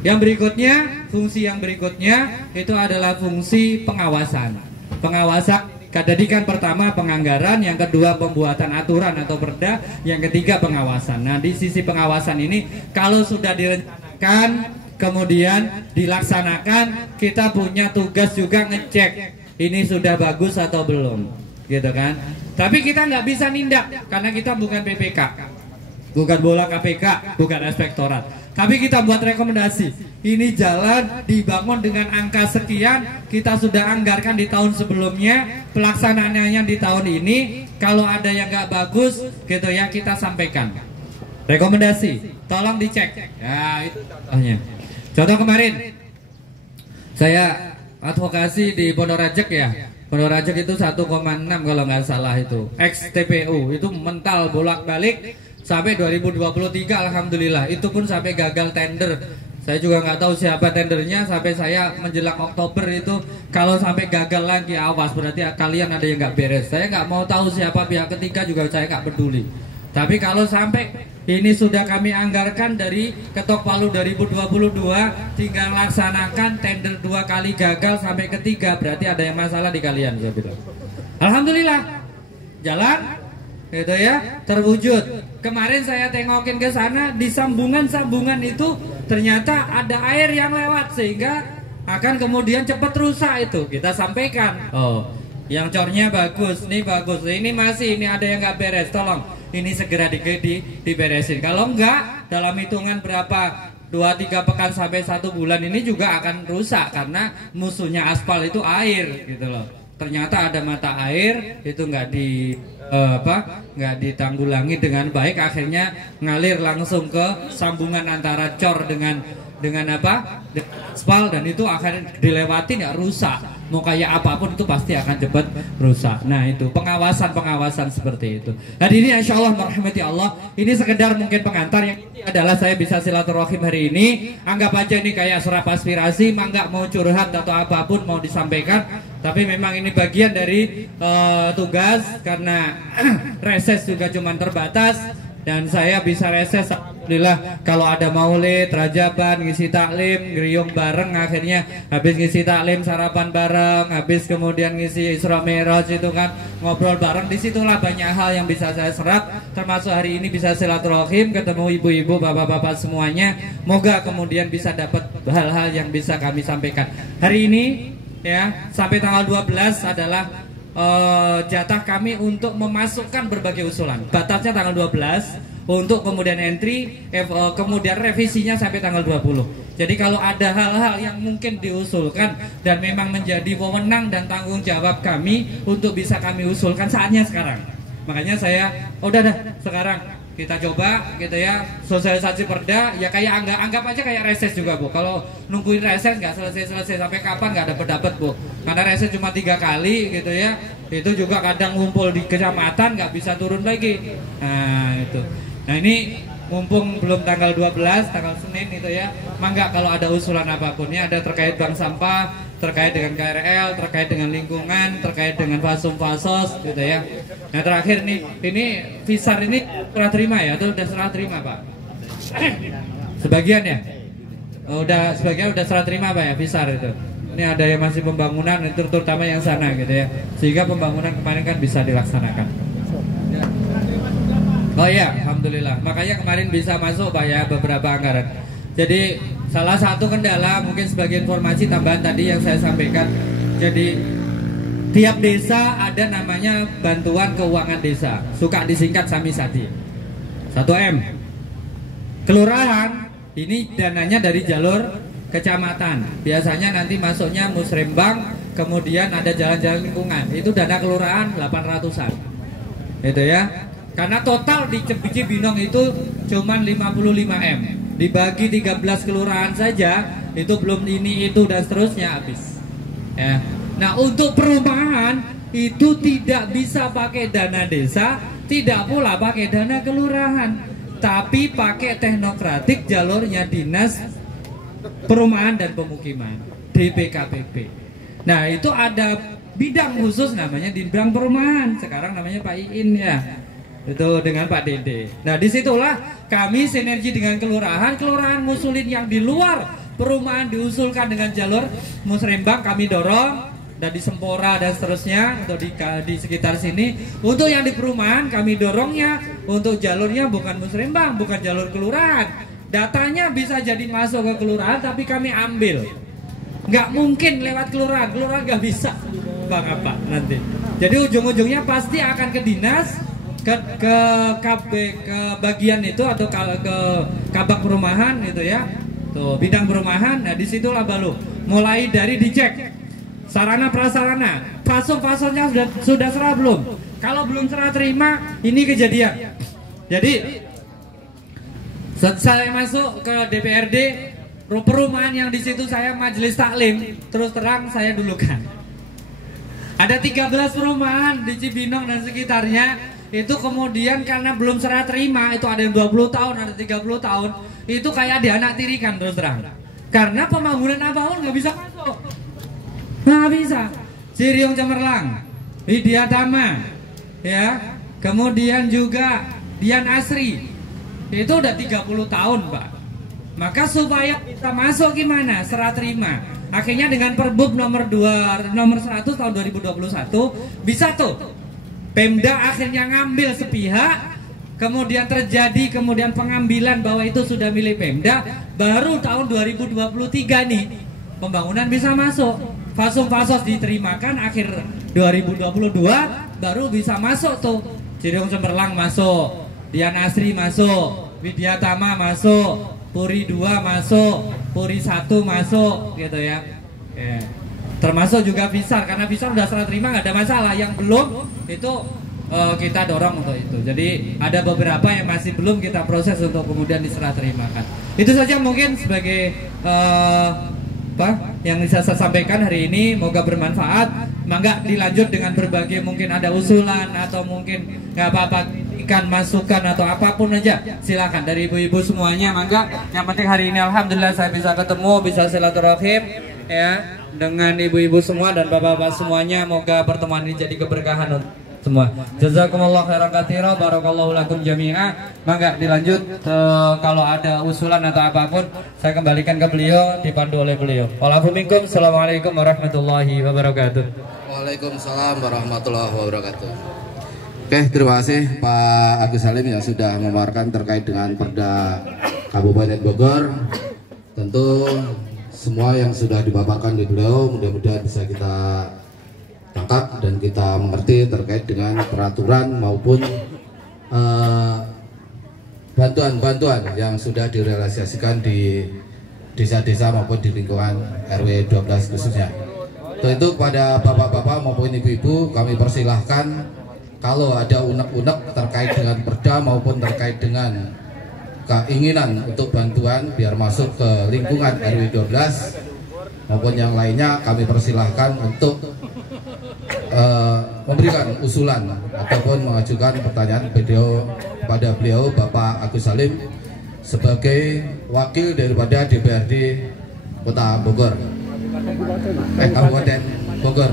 Yang berikutnya, fungsi yang berikutnya itu adalah fungsi pengawasan. Pengawasan kadadikan pertama penganggaran, yang kedua pembuatan aturan atau perda, yang ketiga pengawasan. Nah, di sisi pengawasan ini kalau sudah direncanakan kemudian dilaksanakan, kita punya tugas juga ngecek ini sudah bagus atau belum, gitu kan? Tapi kita nggak bisa nindak karena kita bukan PPK, bukan bola KPK, bukan inspektorat. Tapi kita buat rekomendasi. Ini jalan dibangun dengan angka sekian, kita sudah anggarkan di tahun sebelumnya, pelaksanaannya di tahun ini. Kalau ada yang nggak bagus, gitu ya, kita sampaikan. Rekomendasi, tolong dicek. Ya, itu contohnya. Contoh kemarin, saya advokasi di Pondok Rajek ya. Pondok Rajek itu 1,6 kalau nggak salah itu. Ex TPU itu mental bolak-balik. Sampai 2023 alhamdulillah, itu pun sampai gagal tender. Saya juga nggak tahu siapa tendernya, sampai saya menjelang Oktober itu kalau sampai gagal lagi awas, berarti kalian ada yang nggak beres. Saya nggak mau tahu siapa pihak ketiga, juga saya nggak peduli. Tapi kalau sampai ini sudah kami anggarkan dari Ketok Palu 2022, tinggal laksanakan, tender 2 kali gagal sampai ketiga, berarti ada yang masalah di kalian, saya bilang. Alhamdulillah jalan gitu ya, terwujud. Kemarin saya tengokin ke sana, di sambungan-sambungan itu ternyata ada air yang lewat sehingga akan kemudian cepat rusak itu. Kita sampaikan, oh, yang cornya bagus, ini bagus, ini masih, ini ada yang nggak beres, tolong ini segera diberesin. Kalau enggak, dalam hitungan berapa 2-3 pekan sampai 1 bulan ini juga akan rusak karena musuhnya aspal itu air gitu loh. Ternyata ada mata air itu nggak ditanggulangi dengan baik, akhirnya ngalir langsung ke sambungan antara cor dengan aspal, dan itu akan dilewati nggak rusak. Mau kayak apapun itu pasti akan cepat rusak. Nah, itu pengawasan seperti itu. Hari ini insya Allah merahmati Allah, ini sekedar mungkin pengantar. Yang ini adalah saya bisa silaturahim hari ini. Anggap aja ini kayak serap aspirasi, nggak mau curhat atau apapun mau disampaikan. Tapi memang ini bagian dari tugas karena reses juga cuma terbatas. Dan saya bisa reses, alhamdulillah, kalau ada maulid, rajaban, ngisi taklim, ngeriung bareng, akhirnya habis ngisi taklim sarapan bareng, habis kemudian ngisi Isra Mi'raj itu kan ngobrol bareng. Disitulah banyak hal yang bisa saya serap, termasuk hari ini bisa silaturahim, ketemu ibu-ibu, bapak-bapak semuanya. Moga kemudian bisa dapat hal-hal yang bisa kami sampaikan. Hari ini ya, sampai tanggal 12 adalah jatah kami untuk memasukkan berbagai usulan. Batasnya tanggal 12 untuk kemudian entry, kemudian revisinya sampai tanggal 20. Jadi kalau ada hal-hal yang mungkin diusulkan dan memang menjadi wewenang dan tanggung jawab kami untuk bisa kami usulkan, saatnya sekarang. Makanya saya udah sekarang kita coba gitu ya, sosialisasi perda ya, kayak anggap aja kayak reses juga Bu. Kalau nungguin reses nggak selesai sampai kapan nggak dapat Bu, karena reses cuma 3 kali gitu ya, itu juga kadang ngumpul di kecamatan nggak bisa turun lagi. Nah itu, nah ini mumpung belum tanggal 12, tanggal Senin itu ya, mangga kalau ada usulan apapun ya, ada terkait bank sampah, terkait dengan KRL, terkait dengan lingkungan, terkait dengan fasos gitu ya. Nah terakhir nih, ini Visar ini serah terima ya, atau udah serah terima Pak? Sebagian ya? Udah, sebagian udah serah terima Pak ya, Visar itu. Ini ada yang masih pembangunan, itu terutama yang sana gitu ya, sehingga pembangunan kemarin kan bisa dilaksanakan. Oh iya, alhamdulillah. Makanya kemarin bisa masuk Pak ya beberapa anggaran. Jadi salah satu kendala mungkin sebagai informasi tambahan tadi yang saya sampaikan. Jadi tiap desa ada namanya bantuan keuangan desa, suka disingkat Samisadi, 1M. Kelurahan ini dananya dari jalur kecamatan. Biasanya nanti masuknya Musrembang, kemudian ada jalan-jalan lingkungan. Itu dana kelurahan 800-an. Itu ya. Karena total di Cibinong itu cuman 55M. dibagi 13 kelurahan saja itu belum ini itu dan seterusnya habis. Ya. Nah untuk perumahan itu tidak bisa pakai dana desa, tidak pula pakai dana kelurahan, tapi pakai teknokratik jalurnya dinas perumahan dan pemukiman DPKPP. Nah itu ada bidang khusus namanya di bidang perumahan, sekarang namanya Pak Iin ya, itu dengan Pak Dede. Nah disitulah kami sinergi dengan kelurahan ngusulin yang di luar perumahan diusulkan dengan jalur musrembang kami dorong, dan di Sempora dan seterusnya atau di sekitar sini. Untuk yang di perumahan kami dorongnya untuk jalurnya bukan musrembang, bukan jalur kelurahan. Datanya bisa jadi masuk ke kelurahan tapi kami ambil. Nggak mungkin lewat kelurahan nggak bisa Bang apa nanti. Jadi ujung-ujungnya pasti akan ke dinas, ke KB, ke bagian itu atau ke kabak perumahan gitu ya. Tuh bidang perumahan. Nah disitulah baru mulai dari dicek sarana prasarana, fasum-fasumnya sudah serah belum? Kalau belum serah terima, ini kejadian. Jadi saya masuk ke DPRD perumahan yang di situ saya majelis taklim, terus terang saya dulukan. Ada 13 perumahan di Cibinong dan sekitarnya itu kemudian karena belum serah terima, itu ada yang 20 tahun, ada 30 tahun, itu kayak dianaktirikan terus terang. Karena pembangunan apapun nggak bisa masuk. Nggak bisa. Ciriung Cemerlang, Widyatama, ya, kemudian juga Dian Asri, itu udah 30 tahun Pak. Maka supaya bisa masuk gimana? Serah terima. Akhirnya dengan Perbub nomor 100 tahun 2021 bisa tuh Pemda akhirnya ngambil sepihak, kemudian terjadi pengambilan bahwa itu sudah milik Pemda. Baru tahun 2023 nih pembangunan bisa masuk. Fasum-fasos diterimakan akhir 2022 baru bisa masuk tuh. Ciriung Cemerlang masuk, Dian Asri masuk, Widyatama masuk, Puri 2 masuk, Puri 1 masuk gitu ya. Termasuk juga Visar, karena Visar udah serah terima nggak ada masalah. Yang belum itu kita dorong untuk itu. Jadi ada beberapa yang masih belum kita proses untuk kemudian diserah terimakan. Itu saja mungkin sebagai yang bisa saya sampaikan hari ini, moga bermanfaat. Mangga dilanjut dengan berbagai mungkin ada usulan atau mungkin nggak apa-apa ikan masukan atau apapun aja silakan dari ibu-ibu semuanya. Mangga, yang penting hari ini alhamdulillah saya bisa ketemu, bisa silaturahim ya dengan ibu-ibu semua dan bapak-bapak semuanya. Moga pertemuan ini jadi keberkahan untuk semua. Jazakumullah khairan katsira, barakallahu lakum jami'a. Mangga dilanjut, kalau ada usulan atau apapun saya kembalikan ke beliau, dipandu oleh beliau. Walafu minkum, assalamualaikum warahmatullahi wabarakatuh. Waalaikumsalam warahmatullahi wabarakatuh. Oke, terima kasih Pak Agus Salim yang sudah memaparkan terkait dengan Perda Kabupaten Bogor. Tentu semua yang sudah dipaparkan di beliau mudah-mudahan bisa kita tangkap dan kita mengerti terkait dengan peraturan maupun bantuan-bantuan yang sudah direalisasikan di desa-desa maupun di lingkungan RW 12 khususnya. Untuk itu kepada bapak-bapak maupun ibu-ibu kami persilahkan kalau ada unek-unek terkait dengan perda maupun terkait dengan keinginan untuk bantuan biar masuk ke lingkungan RW 12 maupun yang lainnya, kami persilahkan untuk memberikan usulan ataupun mengajukan pertanyaan pada beliau Bapak Agus Salim sebagai wakil daripada DPRD Kota Bogor, Kabupaten Bogor.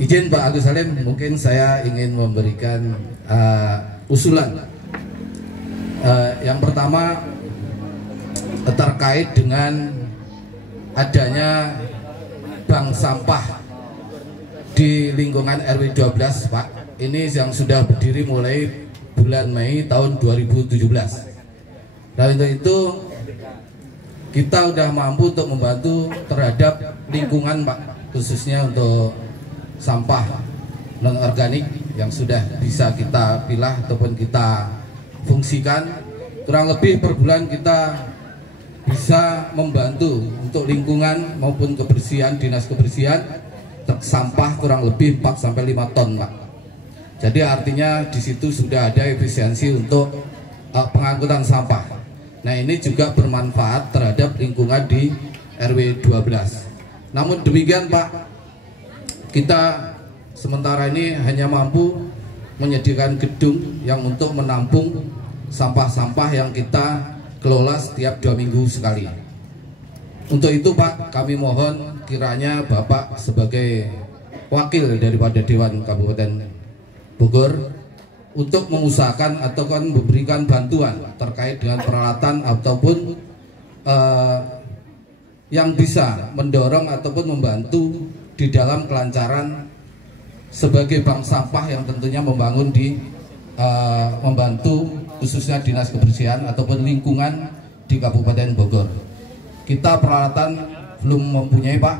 Izin Pak Agus Salim, mungkin saya ingin memberikan usulan. Yang pertama terkait dengan adanya bank sampah di lingkungan RW 12 Pak. Ini yang sudah berdiri mulai bulan Mei tahun 2017. Nah untuk itu kita sudah mampu untuk membantu terhadap lingkungan Pak, khususnya untuk sampah non organik yang sudah bisa kita pilah ataupun kita fungsikan. Kurang lebih per bulan kita bisa membantu untuk lingkungan maupun kebersihan, dinas kebersihan, sampah kurang lebih 4-5 ton Pak. Jadi artinya di situ sudah ada efisiensi untuk pengangkutan sampah. Nah ini juga bermanfaat terhadap lingkungan di RW 12. Namun demikian Pak, kita sementara ini hanya mampu menyediakan gedung yang untuk menampung sampah-sampah yang kita kelola setiap 2 minggu sekali. Untuk itu Pak, kami mohon kiranya Bapak sebagai wakil daripada Dewan Kabupaten Bogor untuk mengusahakan atau memberikan bantuan terkait dengan peralatan ataupun yang bisa mendorong ataupun membantu di dalam kelancaran sebagai bank sampah yang tentunya membangun di membantu khususnya dinas kebersihan ataupun lingkungan di Kabupaten Bogor. Kita peralatan belum mempunyai Pak,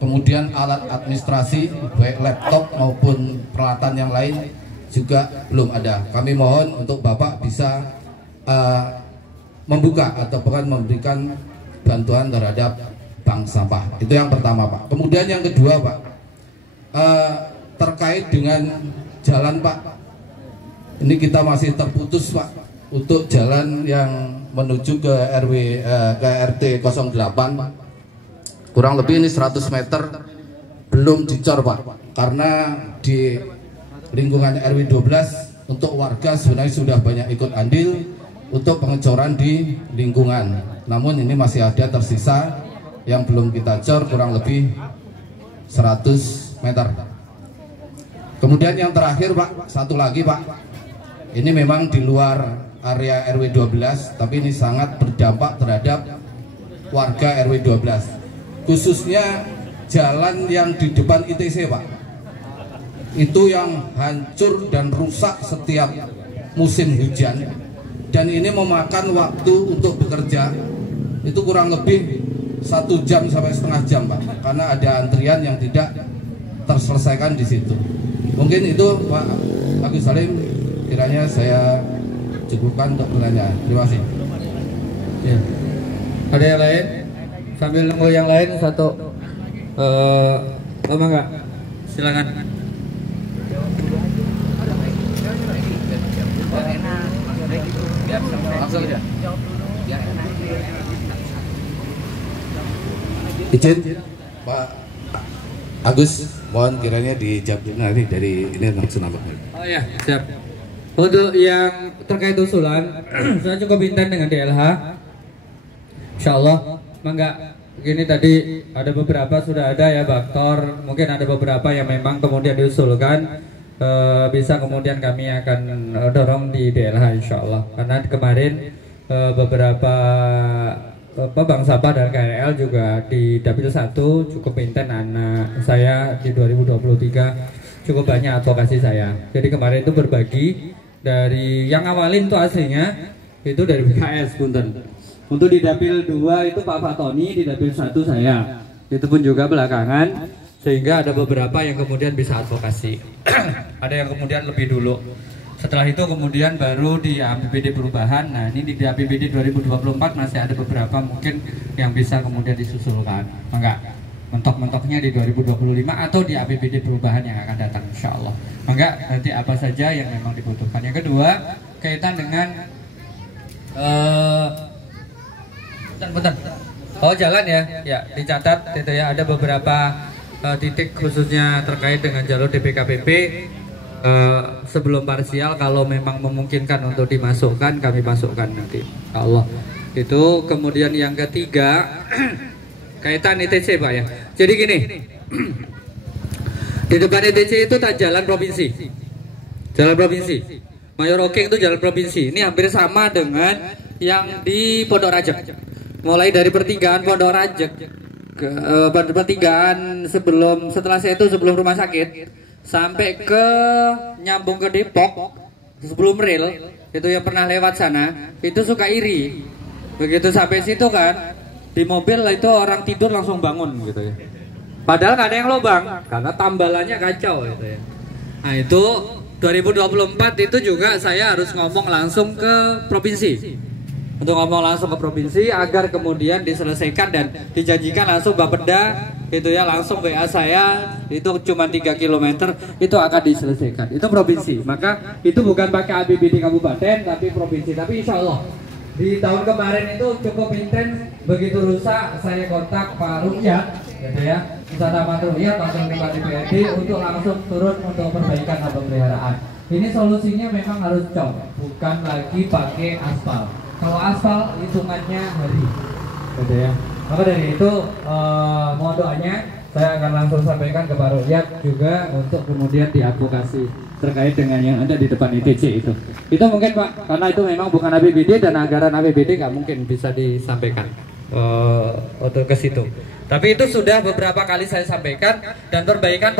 kemudian alat administrasi baik laptop maupun peralatan yang lain juga belum ada. Kami mohon untuk Bapak bisa membuka atau bahkan memberikan bantuan terhadap bank sampah. Itu yang pertama Pak. Kemudian yang kedua Pak, terkait dengan jalan Pak, ini kita masih terputus Pak untuk jalan yang menuju ke ke RT 08 Pak. Kurang lebih ini 100 meter belum dicor Pak, karena di lingkungan RW 12 untuk warga sebenarnya sudah banyak ikut andil untuk pengecoran di lingkungan. Namun ini masih ada tersisa yang belum kita cor kurang lebih 100 meter. Kemudian yang terakhir Pak, satu lagi Pak, ini memang di luar area RW 12 tapi ini sangat berdampak terhadap warga RW 12, khususnya jalan yang di depan ITC Pak. Itu yang hancur dan rusak setiap musim hujan, dan ini memakan waktu untuk bekerja itu kurang lebih 1 jam sampai setengah jam Pak, karena ada antrian yang tidak terselesaikan di situ. Mungkin itu Pak Agus Salim, kiranya saya cukupkan untuk pertanyaan. Terima kasih. Ya. Ada yang lain? Sambil nunggu yang lain satu. Lama nggak? Silakan. Izin Pak Agus, mohon kiranya dijawab nanti dari ini langsung nampak. Oh ya, siap. Untuk yang terkait usulan, saya cukup intent dengan DLH. Insya Allah, mangga. Begini tadi ada beberapa sudah ada ya Baktor, mungkin ada beberapa yang memang kemudian diusulkan. Bisa kemudian kami akan dorong di DLH insya Allah, karena kemarin beberapa bank sampah dan KRL juga di Dapil 1 cukup intent anak saya di 2023 cukup banyak advokasi saya. Jadi kemarin itu berbagi dari yang awalin tuh aslinya itu dari BKS Punten. Untuk di Dapil 2 itu Pak Fatoni, di Dapil 1 saya. Itu pun juga belakangan, sehingga ada beberapa yang kemudian bisa advokasi. Ada yang kemudian lebih dulu. Setelah itu kemudian baru di APBD perubahan. Nah ini di APBD 2024 masih ada beberapa mungkin yang bisa kemudian disusulkan. Enggak, mentok-mentoknya di 2025 atau di APBD perubahan yang akan datang insya Allah. Enggak, nanti apa saja yang memang dibutuhkan. Yang kedua, kaitan dengan bentar. Oh jalan ya, ya dicatat gitu ya, ada beberapa titik khususnya terkait dengan jalur DPKPP sebelum parsial, kalau memang memungkinkan untuk dimasukkan kami masukkan nanti insya Allah. Itu kemudian yang ketiga kaitan ITC Pak ya. Jadi gini, di depan ITC itu tak jalan provinsi, Mayor Oking itu jalan provinsi. Ini hampir sama dengan yang di Pondok Rajek. Mulai dari pertigaan Pondok Rajek ke pertigaan setelah saya itu sebelum rumah sakit sampai ke nyambung ke Depok sebelum rel itu yang pernah lewat sana itu suka iri. Begitu sampai situ kan di mobil itu orang tidur langsung bangun gitu ya. Padahal nggak ada yang lubang karena tambalannya kacau gitu ya. Nah itu 2024 itu juga saya harus ngomong langsung ke provinsi. Untuk ngomong langsung ke provinsi agar kemudian diselesaikan dan dijanjikan langsung Bapeda itu ya, langsung WA saya itu cuma 3 km itu akan diselesaikan. Itu provinsi. Maka itu bukan pakai APBD kabupaten tapi provinsi. Tapi insya Allah Di tahun kemarin itu cukup intens, begitu rusak saya kontak Pak Rukyat, gitu ya, Pusat Amat Rukyat langsung ke DPRD untuk langsung turun untuk perbaikan atau pemeliharaan. Ini solusinya memang harus cor, bukan lagi pakai aspal. Kalau aspal hitungannya hari, gitu ya. Maka dari itu mohon doanya, saya akan langsung sampaikan ke Pak Rukyat juga untuk kemudian diadvokasi terkait dengan yang ada di depan ITC itu. Itu mungkin Pak, karena itu memang bukan APBD dan anggaran APBD nggak mungkin bisa disampaikan untuk ke situ. Tapi itu sudah beberapa kali saya sampaikan, dan perbaikan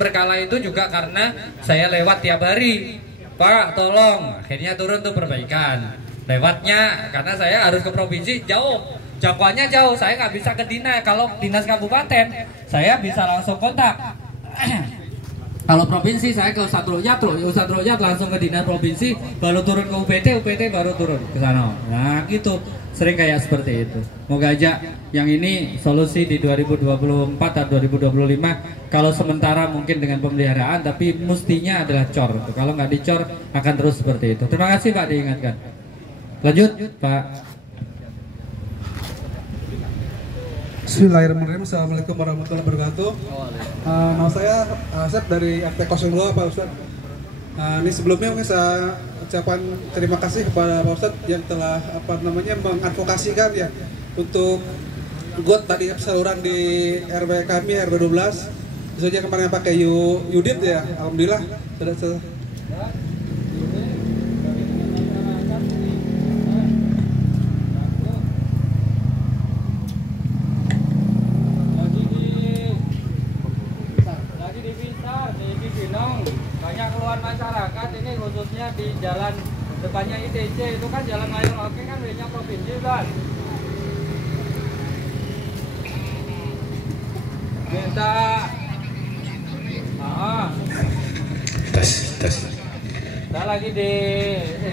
berkala itu juga karena saya lewat tiap hari. Pak, tolong, akhirnya turun tuh perbaikan. Lewatnya karena saya harus ke provinsi jauh. Jangkauannya jauh, saya nggak bisa ke dinas. Kalau dinas kabupaten, saya bisa langsung kontak. Kalau provinsi, saya ke Ustadz Royat langsung ke dinas provinsi, baru turun ke UPT baru turun ke sana. Nah gitu, sering kayak seperti itu. Moga aja yang ini solusi di 2024 atau 2025. Kalau sementara mungkin dengan pemeliharaan, tapi mestinya adalah cor. Kalau nggak dicor, akan terus seperti itu. Terima kasih Pak diingatkan. Lanjut Pak. Bismillahirrahmanirrahim. Assalamualaikum warahmatullahi wabarakatuh. Nama saya Asep dari RT 02 Pak Ustadz. Ini sebelumnya mungkin saya ucapan terima kasih kepada Pak Ustadz yang telah mengadvokasikan ya untuk got tadi saluran di RW kami RW 12. Misalnya kemarin pakai Yudit ya, alhamdulillah sudah. Banyak keluhan masyarakat ini khususnya di jalan depannya ITC itu kan jalan layang oke kan miliknya provinsi kan. Minta tes. Saya lagi di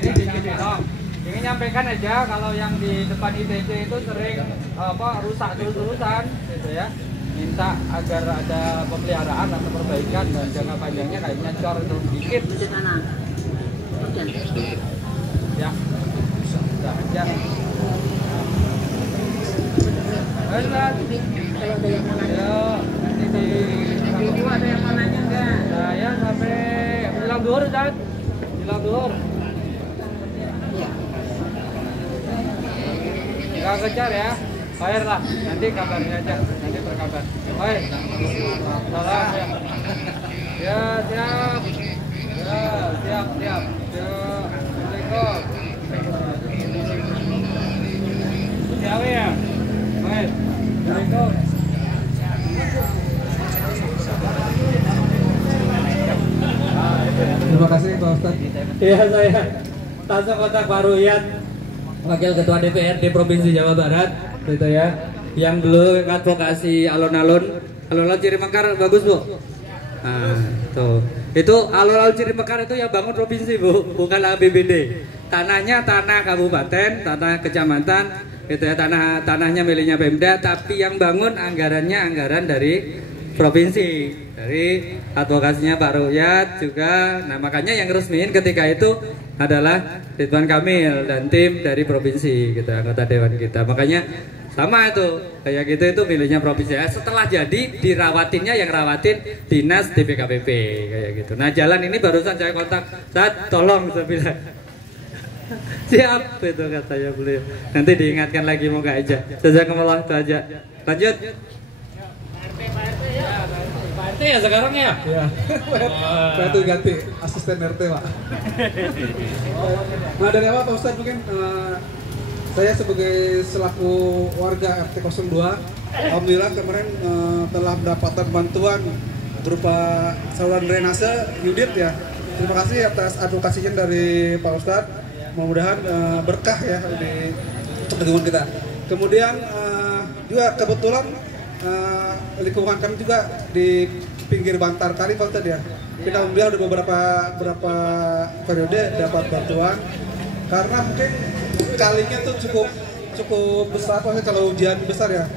Cibinong. Ingin nyampaikan aja kalau yang di depan ITC itu sering rusak terus-terusan gitu ya. Minta agar ada pemeliharaan atau perbaikan dan jangka panjangnya kayaknya cor itu dikit. Ya, sudah aja. Kalau ada yang mau nanya, nanti di ibu ada yang mau nanya enggak? Saya sampai bilang duhur kan? Bilang duhur. Nggak kejar ya. Bayar lah, nanti kabarnya aja, nanti berkabar. Baik, salam ya. Ya, siap. Ya, siap. Ya, Assalamualaikum. Siapa ya? Baik, Assalamualaikum. Terima kasih Pak Ustadz. Iya, saya langsung kontak Pak Ruyat, Wakil Ketua DPRD Provinsi Jawa Barat, gitu ya. Yang dulu advokasi alun-alun Cirimekar bagus Bu. Nah, tuh. Itu alun-alun Cirimekar itu yang bangun provinsi Bu, bukan APBD. Tanahnya tanah kabupaten, tanah kecamatan, gitu ya. Tanahnya miliknya Pemda, tapi yang bangun anggaran dari provinsi, dari advokasinya Pak Ruyat juga. Nah makanya yang resmiin ketika itu adalah Ridwan Kamil dan tim dari provinsi, gitu, anggota dewan kita. Makanya sama itu kayak gitu, itu miliknya provinsi. Setelah jadi dirawatinnya yang rawatin dinas DPKPP kayak gitu. Nah jalan ini barusan saya kontak, saat tolong saya bilang siap itu katanya beliau. Nanti diingatkan lagi moga aja. Jazakumullah itu aja. Lanjut. Pak RT ya sekarang ya? Iya. Pak itu ganti asisten RT Pak. Nah dari awal Pak Ustadz mungkin saya sebagai selaku warga RT 02, alhamdulillah kemarin telah mendapatkan bantuan berupa saluran drainase Yudit ya. Terima kasih atas advokasinya dari Pak Ustadz. Mudah-mudahan berkah ya di lingkungan kita. Kemudian juga kebetulan lingkungan kami juga di pinggir bantar kali Pak Ustadz ya. Kita alhamdulillah udah beberapa periode dapat bantuan karena mungkin kalinya tuh cukup besar Pak, kalau hujan besar ya.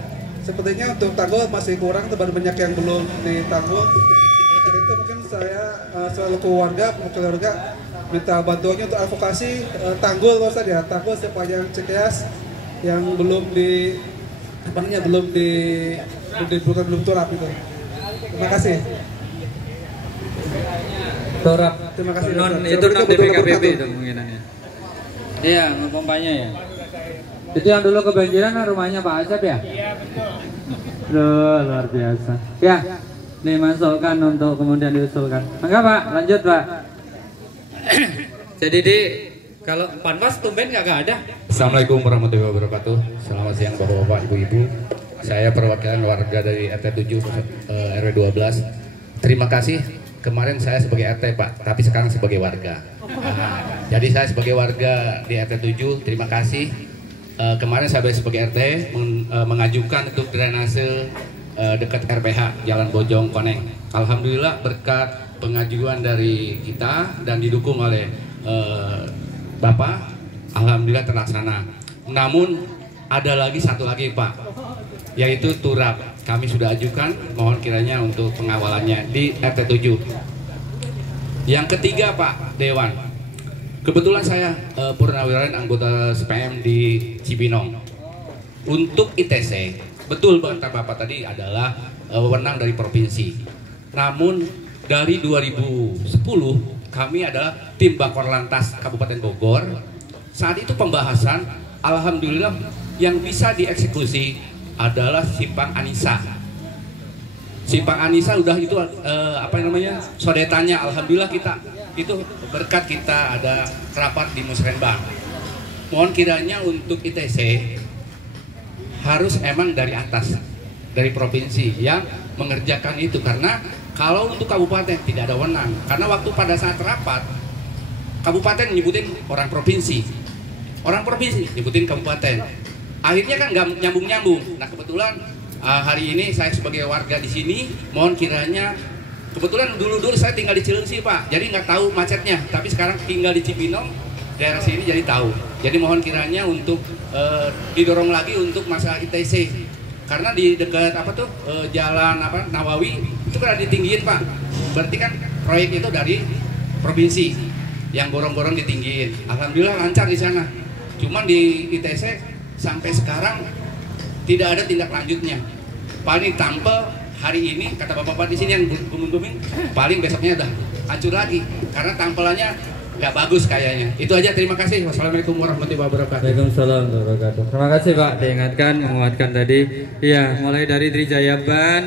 Sepertinya untuk tanggul masih kurang, terlalu banyak yang belum ditanggul. Oleh karena itu mungkin saya selaku keluarga minta bantuannya untuk advokasi tanggul Pak Ustadz ya, tanggul sepanjang Cikeas yang belum belum turap itu. Terima kasih. Turap. Terima kasih. Non Ustadz. itu non BPKBB itu kemungkinannya. Iya, pompanya ya. Itu yang dulu kebanjiran rumahnya Pak Asep ya? Iya betul. Luar biasa. Ya, nih masukkan untuk kemudian diusulkan. Enggak Pak, lanjut Pak. Jadi kalau Panwas tumben nggak ada. Assalamualaikum warahmatullahi wabarakatuh. Selamat siang bapak-bapak, ibu-ibu. Saya perwakilan warga dari RT 7 RW 12. Terima kasih. Kemarin saya sebagai RT Pak, tapi sekarang sebagai warga. Jadi saya sebagai warga di RT 7, terima kasih. Kemarin saya sebagai RT mengajukan untuk drainase dekat RPH Jalan Bojong Koneng. Alhamdulillah berkat pengajuan dari kita dan didukung oleh Bapak, alhamdulillah terlaksana. Namun ada lagi satu lagi Pak, yaitu turap. Kami sudah ajukan, mohon kiranya untuk pengawalannya di RT 7. Yang ketiga Pak Dewan, kebetulan saya purnawirawan anggota SPM di Cibinong. Untuk ITC, betul kata Bapak tadi adalah wewenang dari provinsi. Namun dari 2010 kami adalah tim Bakor Lantas Kabupaten Bogor. Saat itu pembahasan, alhamdulillah yang bisa dieksekusi adalah Simpang Anissa. Simpang Anissa udah itu sodetannya, alhamdulillah kita itu berkat kita ada rapat di Musrenbang. Mohon kiranya untuk ITC harus emang dari atas, dari provinsi yang mengerjakan itu, karena kalau untuk kabupaten tidak ada wewenang. Karena waktu pada saat rapat, kabupaten nyebutin orang provinsi nyebutin kabupaten. Akhirnya kan nggak nyambung. Nah kebetulan hari ini saya sebagai warga di sini, mohon kiranya, kebetulan dulu saya tinggal di Cilengsi Pak, jadi nggak tahu macetnya. Tapi sekarang tinggal di Cibinong, daerah sini jadi tahu. Jadi mohon kiranya untuk didorong lagi untuk masalah ITC. Karena di dekat jalan Nawawi itu kan ditinggiin Pak. Berarti kan proyek itu dari provinsi yang gorong-gorong ditinggiin. Alhamdulillah lancar di sana. Cuman di ITC sampai sekarang tidak ada tindak lanjutnya. Paling tampil hari ini kata bapak-bapak di sini yang booming, paling besoknya udah hancur lagi karena tampilannya nggak bagus kayaknya. Itu aja, terima kasih. Wassalamualaikum warahmatullahi wabarakatuh. Waalaikumsalam warahmatullahi wabarakatuh. Terima kasih Pak, diingatkan, menguatkan tadi. Iya, mulai dari Trijayaban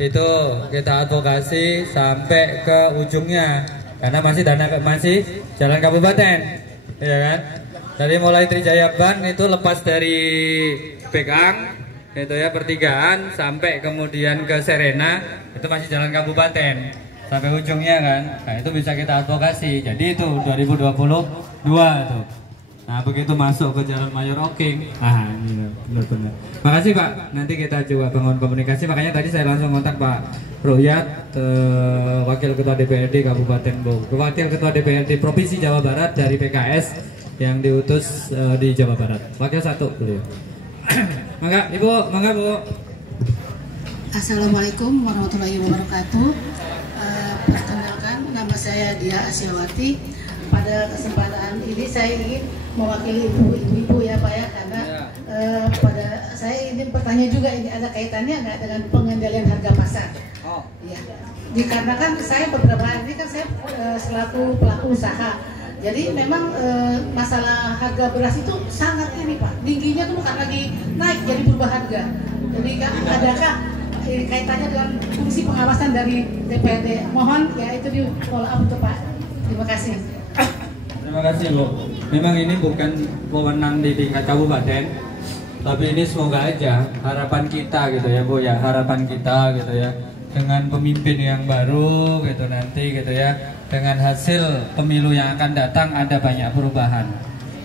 itu kita advokasi sampai ke ujungnya karena masih jalan kabupaten, ya kan? Dari mulai Trijayaban itu lepas dari Bekang itu ya pertigaan sampai kemudian ke Serena itu masih jalan kabupaten sampai ujungnya kan. Nah itu bisa kita advokasi. Jadi itu 2022 tuh. Nah begitu masuk ke Jalan Mayor Oking. Nah ini benar-benar. Makasih Pak. Nanti kita coba bangun komunikasi. Makanya tadi saya langsung kontak Pak Ruhyat, Wakil Ketua DPRD Kabupaten Bogor, Wakil Ketua DPRD Provinsi Jawa Barat dari PKS yang diutus di Jawa Barat. Wakil 1 beliau. Mangga Ibu, mangga Bu. Assalamualaikum warahmatullahi wabarakatuh. Perkenalkan, nama saya Dia Asyawati. Pada kesempatan ini saya ingin mewakili ibu-ibu ya Pak ya, karena pada saya ingin bertanya juga, ini ada kaitannya nggak dengan pengendalian harga pasar? Oh. Ya. Dikarenakan saya beberapa hari ini kan saya selaku pelaku usaha. Jadi memang masalah harga beras itu sangat ini Pak, tingginya tuh bukan lagi naik, jadi berubah harga. Jadi adakah kaitannya dengan fungsi pengawasan dari DPRD? Mohon ya itu di follow up untuk Pak. Terima kasih. Terima kasih Bu. Memang ini bukan wewenang di tingkat kabupaten, tapi ini semoga aja harapan kita gitu ya Bu ya, harapan kita gitu ya, dengan pemimpin yang baru gitu nanti gitu ya, dengan hasil pemilu yang akan datang ada banyak perubahan.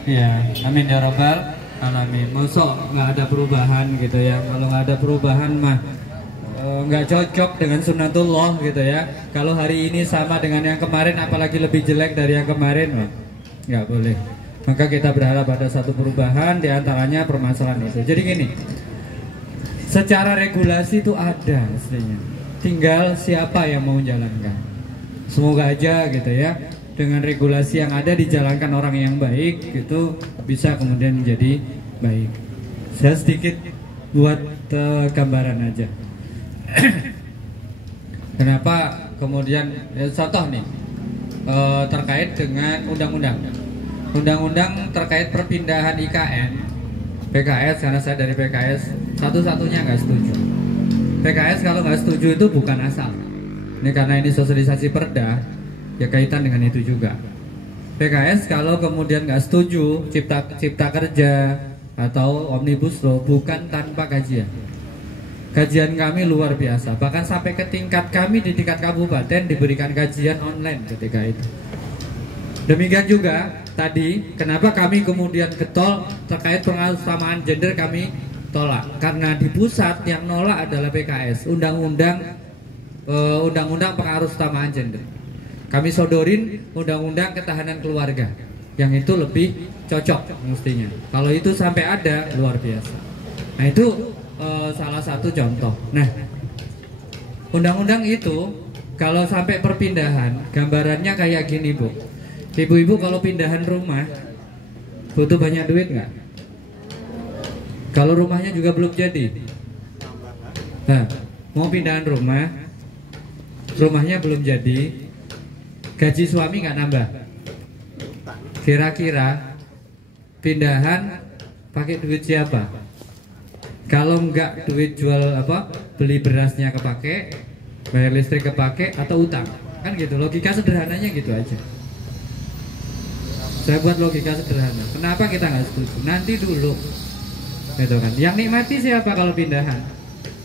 Ya, amin ya robbal alamin. Mosok nggak ada perubahan gitu ya. Kalau nggak ada perubahan mah nggak cocok dengan sunnatullah gitu ya. Kalau hari ini sama dengan yang kemarin, apalagi lebih jelek dari yang kemarin, mah nggak boleh. Maka kita berharap ada satu perubahan, diantaranya permasalahan itu. Jadi gini, secara regulasi itu ada aslinya. Tinggal siapa yang mau menjalankan. Semoga aja gitu ya, dengan regulasi yang ada dijalankan orang yang baik itu bisa kemudian menjadi baik. Saya sedikit buat gambaran aja. Kenapa kemudian contoh nih terkait dengan undang-undang terkait perpindahan IKN PKS, karena saya dari PKS satu-satunya nggak setuju. PKS kalau nggak setuju itu bukan asal. Ini karena ini sosialisasi perda, ya kaitan dengan itu juga. PKS kalau kemudian nggak setuju cipta kerja atau omnibus law bukan tanpa kajian. Kajian kami luar biasa, bahkan sampai ke tingkat kami di tingkat kabupaten diberikan kajian online ketika itu. Demikian juga tadi, kenapa kami kemudian getol terkait pengutamaan gender kami tolak? Karena di pusat yang nolak adalah PKS, undang-undang pengaruh utamaan gender. Kami sodorin undang-undang ketahanan keluarga, yang itu lebih cocok mestinya. Kalau itu sampai ada, luar biasa. Nah itu salah satu contoh. Nah, undang-undang itu kalau sampai perpindahan, gambarannya kayak gini, Bu. Ibu-ibu kalau pindahan rumah butuh banyak duit nggak? Kalau rumahnya juga belum jadi, nah, mau pindahan rumahnya belum jadi, gaji suami nggak nambah. Kira-kira pindahan pakai duit siapa? Kalau nggak duit jual beli berasnya kepake, bayar listrik kepake, atau utang, kan gitu. Logika sederhananya gitu aja. Saya buat logika sederhana. Kenapa kita nggak setuju? Nanti dulu, gitu kan. Yang nikmati siapa kalau pindahan?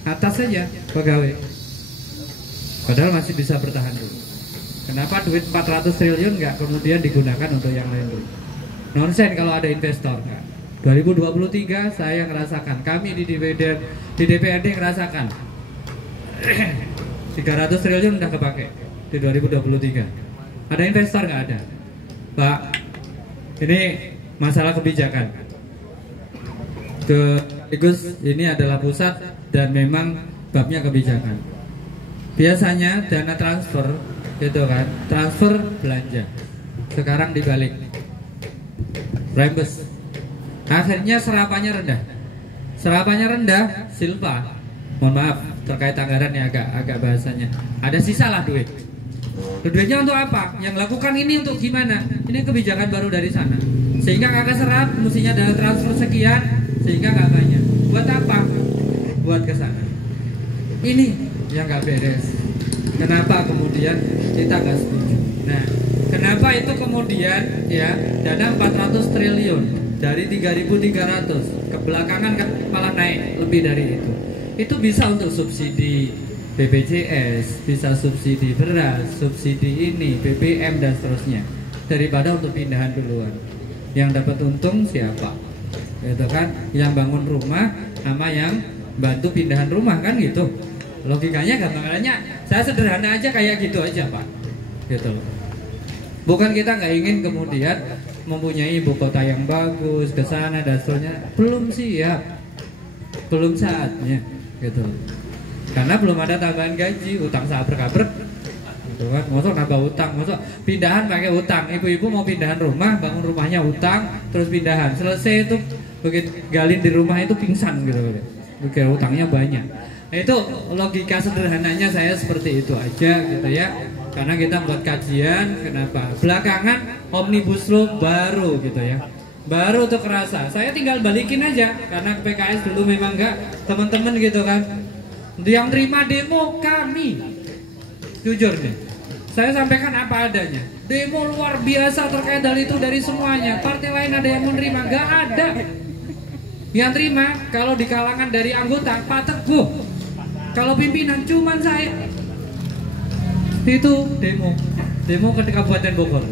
Atas saja pegawai. Padahal masih bisa bertahan dulu. Kenapa duit 400 triliun nggak kemudian digunakan untuk yang lain dulu? Nonsen kalau ada investor. 2023 saya ngerasakan, kami di DPRD ngerasakan 300 triliun udah kepake di 2023. Ada investor nggak ada? Pak, ini masalah kebijakan. Sekaligus ini adalah pusat dan memang babnya kebijakan. Biasanya dana transfer, gitu kan, transfer belanja. Sekarang dibalik, rembes. Akhirnya serapannya rendah, silpa. Mohon maaf terkait anggaran ya agak bahasanya. Ada sisa lah duit. Duitnya untuk apa? Yang lakukan ini untuk gimana? Ini kebijakan baru dari sana. Sehingga kagak serap, mestinya ada transfer sekian, sehingga nggak banyak. Buat apa? Buat ke sana. Ini yang nggak beres. Kenapa kemudian kita nggak setuju? Nah, kenapa itu kemudian ya dana 400 triliun dari 3.300 ke belakangan kan malah naik lebih dari itu. Itu bisa untuk subsidi BPJS, bisa subsidi beras, subsidi ini, BBM dan seterusnya, daripada untuk pindahan duluan. Yang dapat untung siapa? Gitu kan? Yang bangun rumah sama yang bantu pindahan rumah kan gitu. Logikanya gambarannya saya sederhana aja kayak gitu aja Pak. Gitu loh. Bukan kita nggak ingin kemudian mempunyai ibu kota yang bagus ke sana dan seterusnya. Belum siap, belum saatnya gitu. Karena belum ada tambahan gaji, utang sabrek-abrek gitu kan. Masa nambah utang, masa pindahan pakai utang. Ibu-ibu mau pindahan rumah, bangun rumahnya utang, terus pindahan. Selesai itu begitu galin di rumah itu pingsan gitu. Kira utangnya banyak. Nah, itu logika sederhananya saya seperti itu aja gitu ya. Karena kita buat kajian, kenapa? Belakangan omnibus law baru gitu ya. Baru tuh kerasa. Saya tinggal balikin aja karena PKS dulu memang enggak, teman-teman gitu kan. Yang terima demo kami. Jujur nih. Saya sampaikan apa adanya. Demo luar biasa terkait hal itu dari semuanya. Partai lain ada yang menerima? Enggak ada. Yang terima kalau di kalangan dari anggota Pak Teguh. Kalau pimpinan cuman saya. Itu demo ke Kabupaten Bogor.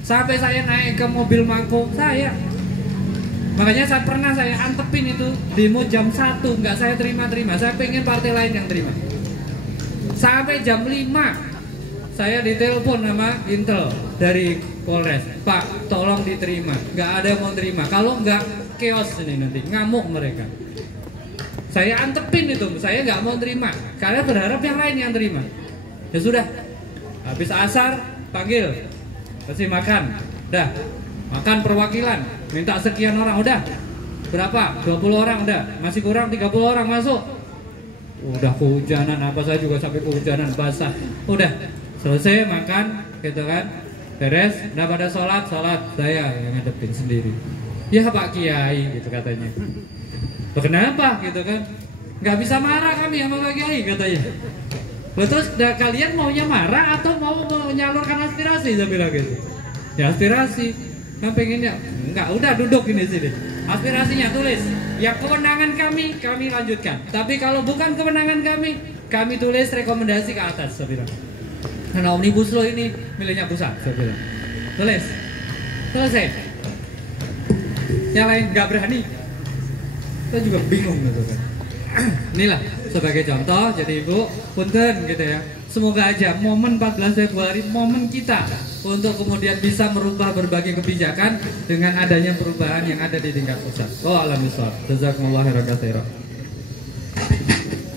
Sampai saya naik ke mobil mangkok saya. Makanya pernah saya antepin itu demo jam 1, nggak saya terima. Saya pengen partai lain yang terima. Sampai jam 5 saya ditelepon sama Intel dari Polres, Pak tolong diterima. Nggak ada yang mau terima. Kalau nggak chaos ini nanti, ngamuk mereka. Saya antepin itu, saya nggak mau terima karena berharap yang lain yang terima. Ya sudah, habis asar panggil Kasih makan. Udah. Makan perwakilan. Minta sekian orang udah. Berapa? 20 orang udah. Masih kurang 30 orang masuk. Udah kehujanan apa saya juga sampai kehujanan basah. Udah. Selesai makan gitu kan. Beres, udah pada sholat saya yang ngadepin sendiri. Ya Pak Kiai gitu katanya. Kenapa gitu kan? Nggak bisa marah kami sama Pak Kiai katanya. Terus kalian maunya marah atau mau menyalurkan aspirasi? Saya bilang gitu. Ya aspirasi. Kan pengennya enggak, udah duduk ini sini. Aspirasinya tulis. Yang kewenangan kami lanjutkan. Tapi kalau bukan kewenangan kami tulis rekomendasi ke atas. Saya bilang. Karena Omnibus Law ini miliknya pusat, saya bilang. Tulis. Selesai. Yang lain nggak berani. Saya juga bingung gitu kan. Inilah sebagai contoh, jadi Ibu, punten gitu ya. Semoga aja momen 14 Februari momen kita untuk kemudian bisa merubah berbagai kebijakan dengan adanya perubahan yang ada di tingkat pusat. Oh alhamdulillah. Jazakumullah khairan.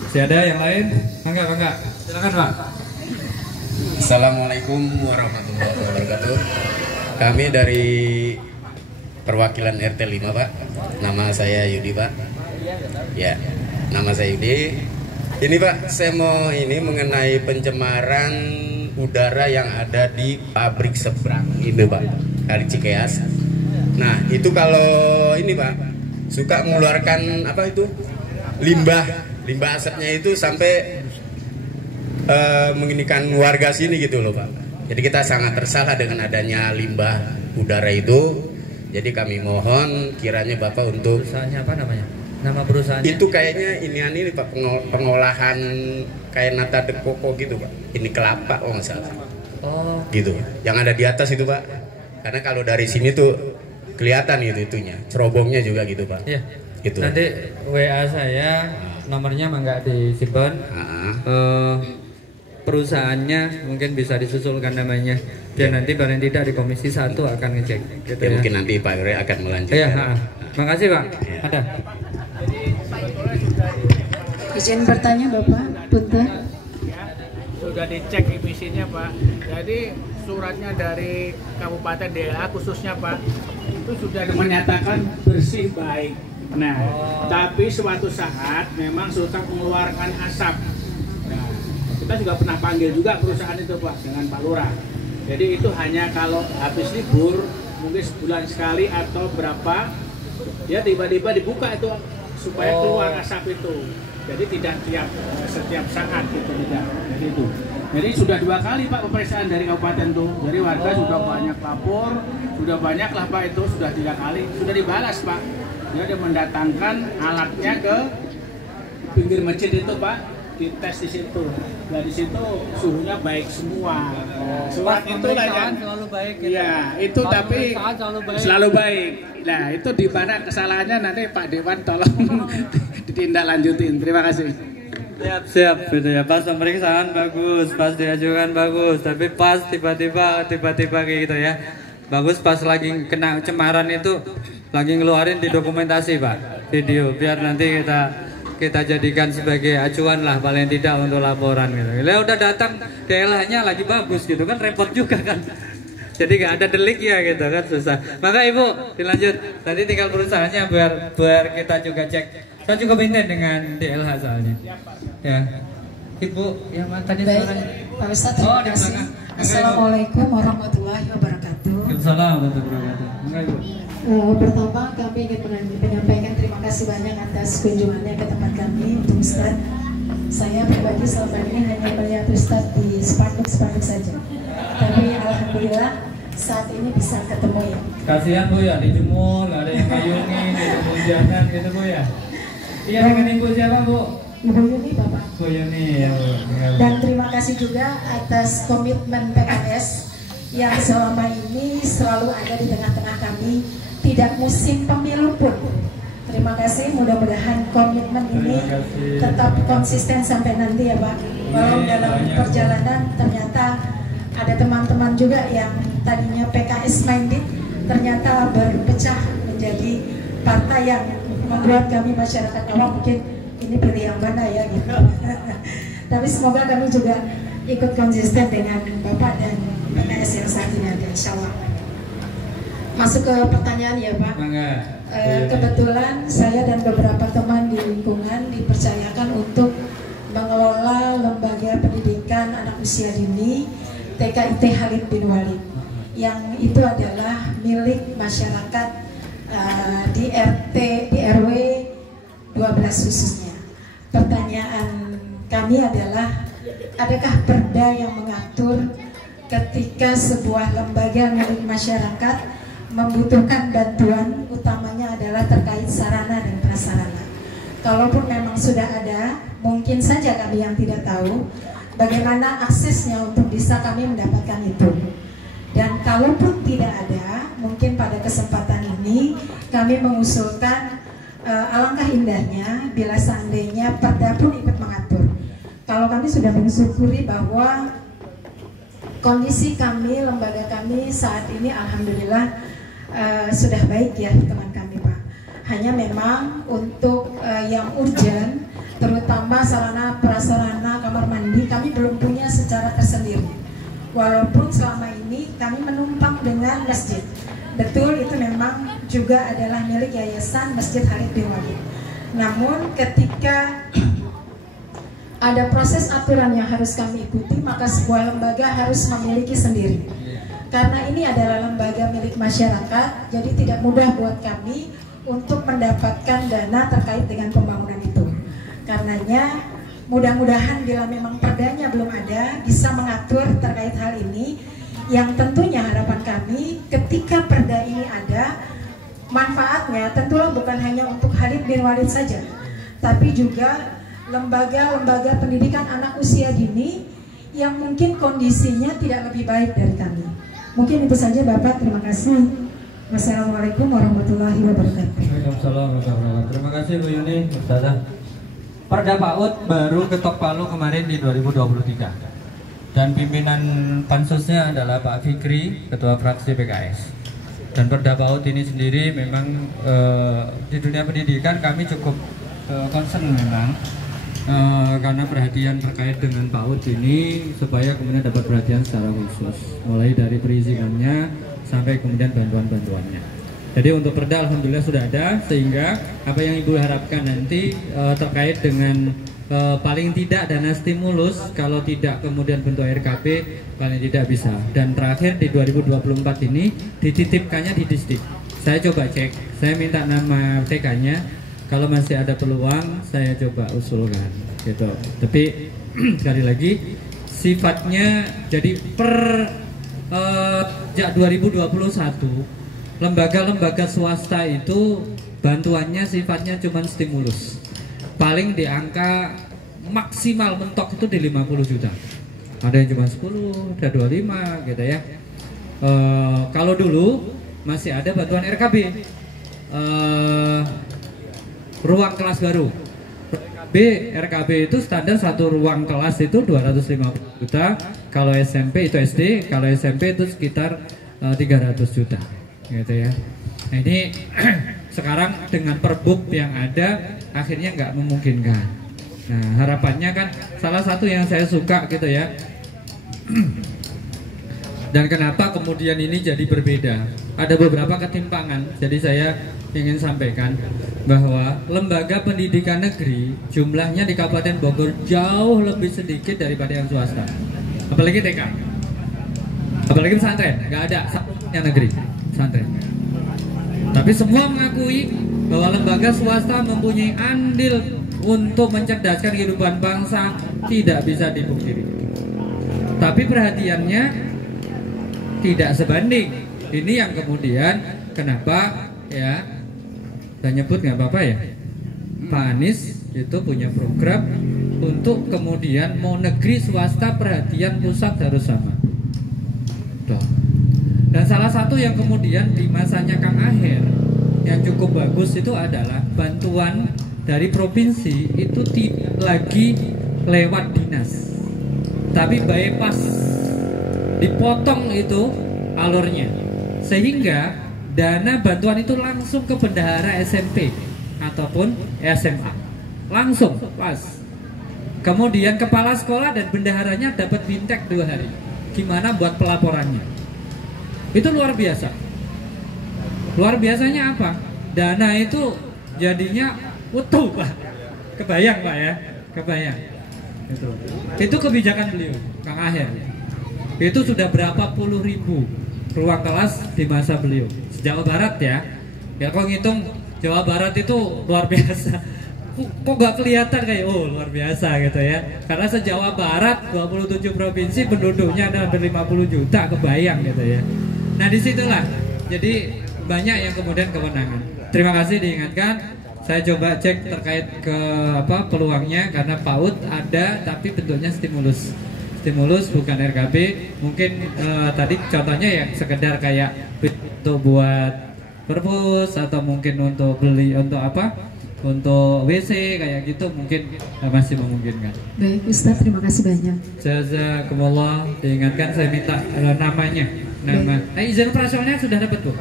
Masih ada yang lain? Enggak. Silakan Pak. Assalamualaikum warahmatullahi wabarakatuh. Kami dari perwakilan RT 5 Pak. Nama saya Yudi Pak. Ya, nama saya Yudi. Ini Pak, saya mau mengenai pencemaran udara yang ada di pabrik seberang ini Pak, Kali Cikeas. Nah itu kalau ini Pak suka mengeluarkan apa itu limbah asapnya itu sampai menginikan warga sini gitu loh Pak. Jadi kita sangat tersalah dengan adanya limbah udara itu. Jadi kami mohon kiranya Bapak untuk perusahaannya apa namanya? Nama perusahaannya? Itu kayaknya ini Pak, pengolahan kayak nata de coco gitu Pak. Ini kelapa oh nggak salah. Oh. Gitu. Yang ada di atas itu Pak. Karena kalau dari sini tuh kelihatan itunya, cerobongnya juga gitu Pak. Iya. Gitu. Nanti WA saya nomornya mah nggak disimpan. Perusahaannya mungkin bisa disusulkan namanya. Dan nanti paling tidak di Komisi 1 akan ngecek. Gitu ya, mungkin nanti Pak Gere akan melanjutkan. Iya. Makasih Pak. Ya. Ada. Izin bertanya Bapak, punten. Sudah dicek emisinya Pak. Jadi suratnya dari Kabupaten DLH khususnya Pak itu sudah menyatakan bersih baik. Nah, tapi suatu saat memang suka mengeluarkan asap. Nah, kita juga pernah panggil juga perusahaan itu Pak dengan Pak Lurah. Jadi itu hanya kalau habis libur mungkin sebulan sekali atau berapa ya tiba-tiba dibuka itu supaya keluar asap itu. Jadi tidak setiap saat gitu tidak. Jadi itu. Jadi sudah 2 kali Pak pemeriksaan dari kabupaten tuh. Dari warga sudah banyak lapor, sudah banyak lah Pak itu sudah 3 kali, sudah dibalas Pak. Dia mendatangkan alatnya ke pinggir masjid itu Pak, dites di situ. Nah di situ suhunya baik semua. Surat itu lah ya. Selalu baik. Gitu. Iya, itu tapi selalu baik. Nah itu di mana kesalahannya nanti Pak Dewan tolong ditindaklanjutin. Terima kasih. Siap gitu ya. Pas pemeriksaan bagus, pas diajukan bagus, tapi pas tiba-tiba kayak gitu ya. Bagus pas lagi kena cemaran itu lagi ngeluarin di dokumentasi Pak, video biar nanti kita jadikan sebagai acuan lah paling tidak untuk laporan gitu. Lah udah datang DLH-nya lagi bagus gitu kan repot juga kan. Jadi nggak ada delik ya gitu kan susah. Maka Ibu dilanjut. Tadi tinggal perusahaannya biar kita juga cek. Saya juga minta dengan DLH soalnya. Ya. Ibu yang tadi suaranya. Pak Ustadz, terima kasih. Assalamualaikum warahmatullahi wabarakatuh. Waalaikumsalam warahmatullahi wabarakatuh. Enggak Ibu. Pertama kami ingin menyampaikan terima kasih banyak atas kunjungannya ke tempat kami untuk Ustadz. Saya pribadi selama ini hanya melihat Ustadz di spanduk saja. Tapi alhamdulillah saat ini bisa ketemu ya. Kasihan Bu ya, dijemur, ada yang ngayungi, ada hujanan gitu Bu ya. Iya dengan Ibu siapa Bu? Ibu Yuni Bapak. Bu Yuni ya Bu. Dan terima kasih juga atas komitmen PKS yang selama ini selalu ada di tengah-tengah kami, tidak musim pemilu pun. Terima kasih, mudah-mudahan komitmen ini tetap konsisten sampai nanti ya Pak. Walau dalam perjalanan ternyata ada teman-teman juga yang tadinya PKS minded ternyata berpecah menjadi partai yang membuat kami masyarakat awam mungkin ini pilih yang mana ya gitu. Tapi semoga kami juga ikut konsisten dengan Bapak dan PKS yang saat ini ada, insya Allah. Masuk ke pertanyaan ya Pak. Kebetulan saya dan beberapa teman di lingkungan dipercayakan untuk mengelola lembaga pendidikan anak usia dini TKIT Khalid bin Walid, yang itu adalah milik masyarakat di RT, di RW 12 khususnya. Pertanyaan kami adalah, adakah perda yang mengatur ketika sebuah lembaga milik masyarakat membutuhkan bantuan, utamanya adalah terkait sarana dan prasarana? Kalaupun memang sudah ada, mungkin saja kami yang tidak tahu bagaimana aksesnya untuk bisa kami mendapatkan itu. Dan kalaupun tidak ada, mungkin pada kesempatan ini kami mengusulkan alangkah indahnya bila seandainya perda pun ikut mengatur. Kalau kami sudah mensyukuri bahwa kondisi kami, lembaga kami saat ini alhamdulillah sudah baik ya teman kami Pak. Hanya memang untuk yang urgent, terutama sarana prasarana kamar mandi, kami belum punya secara tersendiri. Walaupun selama ini kami menumpang dengan masjid. Betul, itu memang juga adalah milik Yayasan Masjid Khalid bin Walid. Namun ketika ada proses aturan yang harus kami ikuti, maka sebuah lembaga harus memiliki sendiri. Karena ini adalah lembaga milik masyarakat, jadi tidak mudah buat kami untuk mendapatkan dana terkait dengan pembangunan itu. Karenanya mudah-mudahan bila memang perdanya belum ada, bisa mengatur terkait hal ini. Yang tentunya harapan kami ketika perda ini ada, manfaatnya tentulah bukan hanya untuk Khalid bin Walid saja, tapi juga lembaga-lembaga pendidikan anak usia dini yang mungkin kondisinya tidak lebih baik dari kami. Mungkin itu saja Bapak, terima kasih. Wassalamualaikum warahmatullahi wabarakatuh. Waalaikumsalam warahmatullahi wabarakatuh. Terima kasih Bu Yuni, Ustazah. Perda PAUD baru ketok palu kemarin di 2023. Dan pimpinan pansusnya adalah Pak Fikri, Ketua Fraksi PKS. Dan Perda PAUD ini sendiri memang di dunia pendidikan kami cukup concern memang, karena perhatian terkait dengan PAUD ini supaya kemudian dapat perhatian secara khusus, mulai dari perizinannya sampai kemudian bantuan-bantuannya. Jadi untuk perda alhamdulillah sudah ada, sehingga apa yang Ibu harapkan nanti terkait dengan paling tidak dana stimulus, kalau tidak kemudian bentuk RKP paling tidak bisa. Dan terakhir di 2024 ini dititipkannya di Disdik. Saya coba cek, saya minta nama TK-nya, kalau masih ada peluang saya coba usulkan gitu. Tapi sekali lagi sifatnya jadi per sejak 2021 lembaga-lembaga swasta itu bantuannya sifatnya cuma stimulus, paling di angka maksimal mentok itu di 50 juta, ada yang cuma 10, ada 25 gitu ya. Kalau dulu masih ada bantuan RKB, ruang kelas baru. RKB itu standar satu ruang kelas itu 250 juta, kalau SMP itu SD, kalau SMP itu sekitar 300 juta gitu ya. Nah ini sekarang dengan perbub yang ada akhirnya nggak memungkinkan. Nah harapannya kan salah satu yang saya suka gitu ya. Dan kenapa kemudian ini jadi berbeda? Ada beberapa ketimpangan. Jadi saya ingin sampaikan bahwa lembaga pendidikan negeri jumlahnya di Kabupaten Bogor jauh lebih sedikit daripada yang swasta. Apalagi TK, apalagi pesantren, nggak ada yang negeri pesantren. Tapi semua mengakui bahwa lembaga swasta mempunyai andil untuk mencerdaskan kehidupan bangsa, tidak bisa dipungkiri. Tapi perhatiannya tidak sebanding. Ini yang kemudian kenapa ya, saya nyebut nggak apa-apa ya, Pak Anies itu punya program untuk kemudian mau negeri swasta perhatian pusat harus sama. Dan salah satu yang kemudian di masanya Kang Aher yang cukup bagus itu adalah bantuan dari provinsi itu tidak lagi lewat dinas, tapi bypass, dipotong itu alurnya, sehingga dana bantuan itu langsung ke bendahara SMP ataupun SMA, langsung pas. Kemudian kepala sekolah dan bendaharanya dapat bintek 2 hari. gimana buat pelaporannya. Itu luar biasa. Luar biasanya apa? Dana itu jadinya utuh, Pak. Kebayang, Pak ya? Kebayang. Itu kebijakan beliau, Kang Aher. Itu sudah berapa puluh ribu ruang kelas di masa beliau. Jawa Barat ya. Ya kok ngitung Jawa Barat itu luar biasa. Kok gak kelihatan kayak luar biasa gitu ya. Karena se-Jawa Barat 27 provinsi penduduknya ada hampir 50 juta, kebayang gitu ya. Nah disitulah jadi banyak yang kemudian kewenangan. Terima kasih diingatkan. Saya coba cek terkait ke peluangnya, karena PAUD ada tapi bentuknya stimulus bukan RKB. Mungkin tadi contohnya ya sekedar kayak untuk buat perpus atau mungkin untuk beli untuk untuk WC kayak gitu, mungkin masih memungkinkan. Baik Ustaz, terima kasih banyak. Jazakumullah. Diingatkan saya minta namanya. Izin operasionalnya sudah dapat, Bu?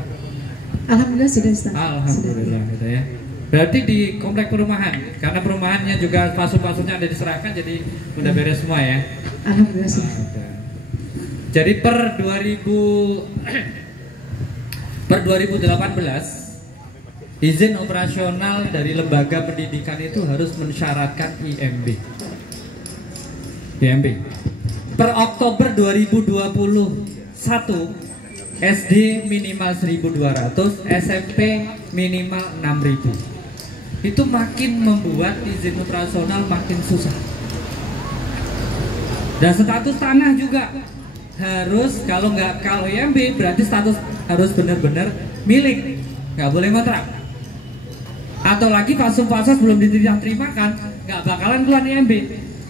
Alhamdulillah sudah Ustaz. Alhamdulillah gitu ya. Berarti di komplek perumahan, karena perumahannya juga pasu-pasunya ada diserahkan, jadi udah beres semua ya. Alhamdulillah sudah. Jadi per 2018 izin operasional dari lembaga pendidikan itu harus mensyaratkan IMB. Per Oktober 2021 SD minimal 1.200, SMP minimal 6.000. Itu makin membuat izin operasional makin susah. Dan status tanah juga harus, kalau IMB berarti status harus benar-benar milik, nggak boleh kontrak. Atau lagi fasum-fasus belum diterima-terimakan, nggak bakalan keluar IMB.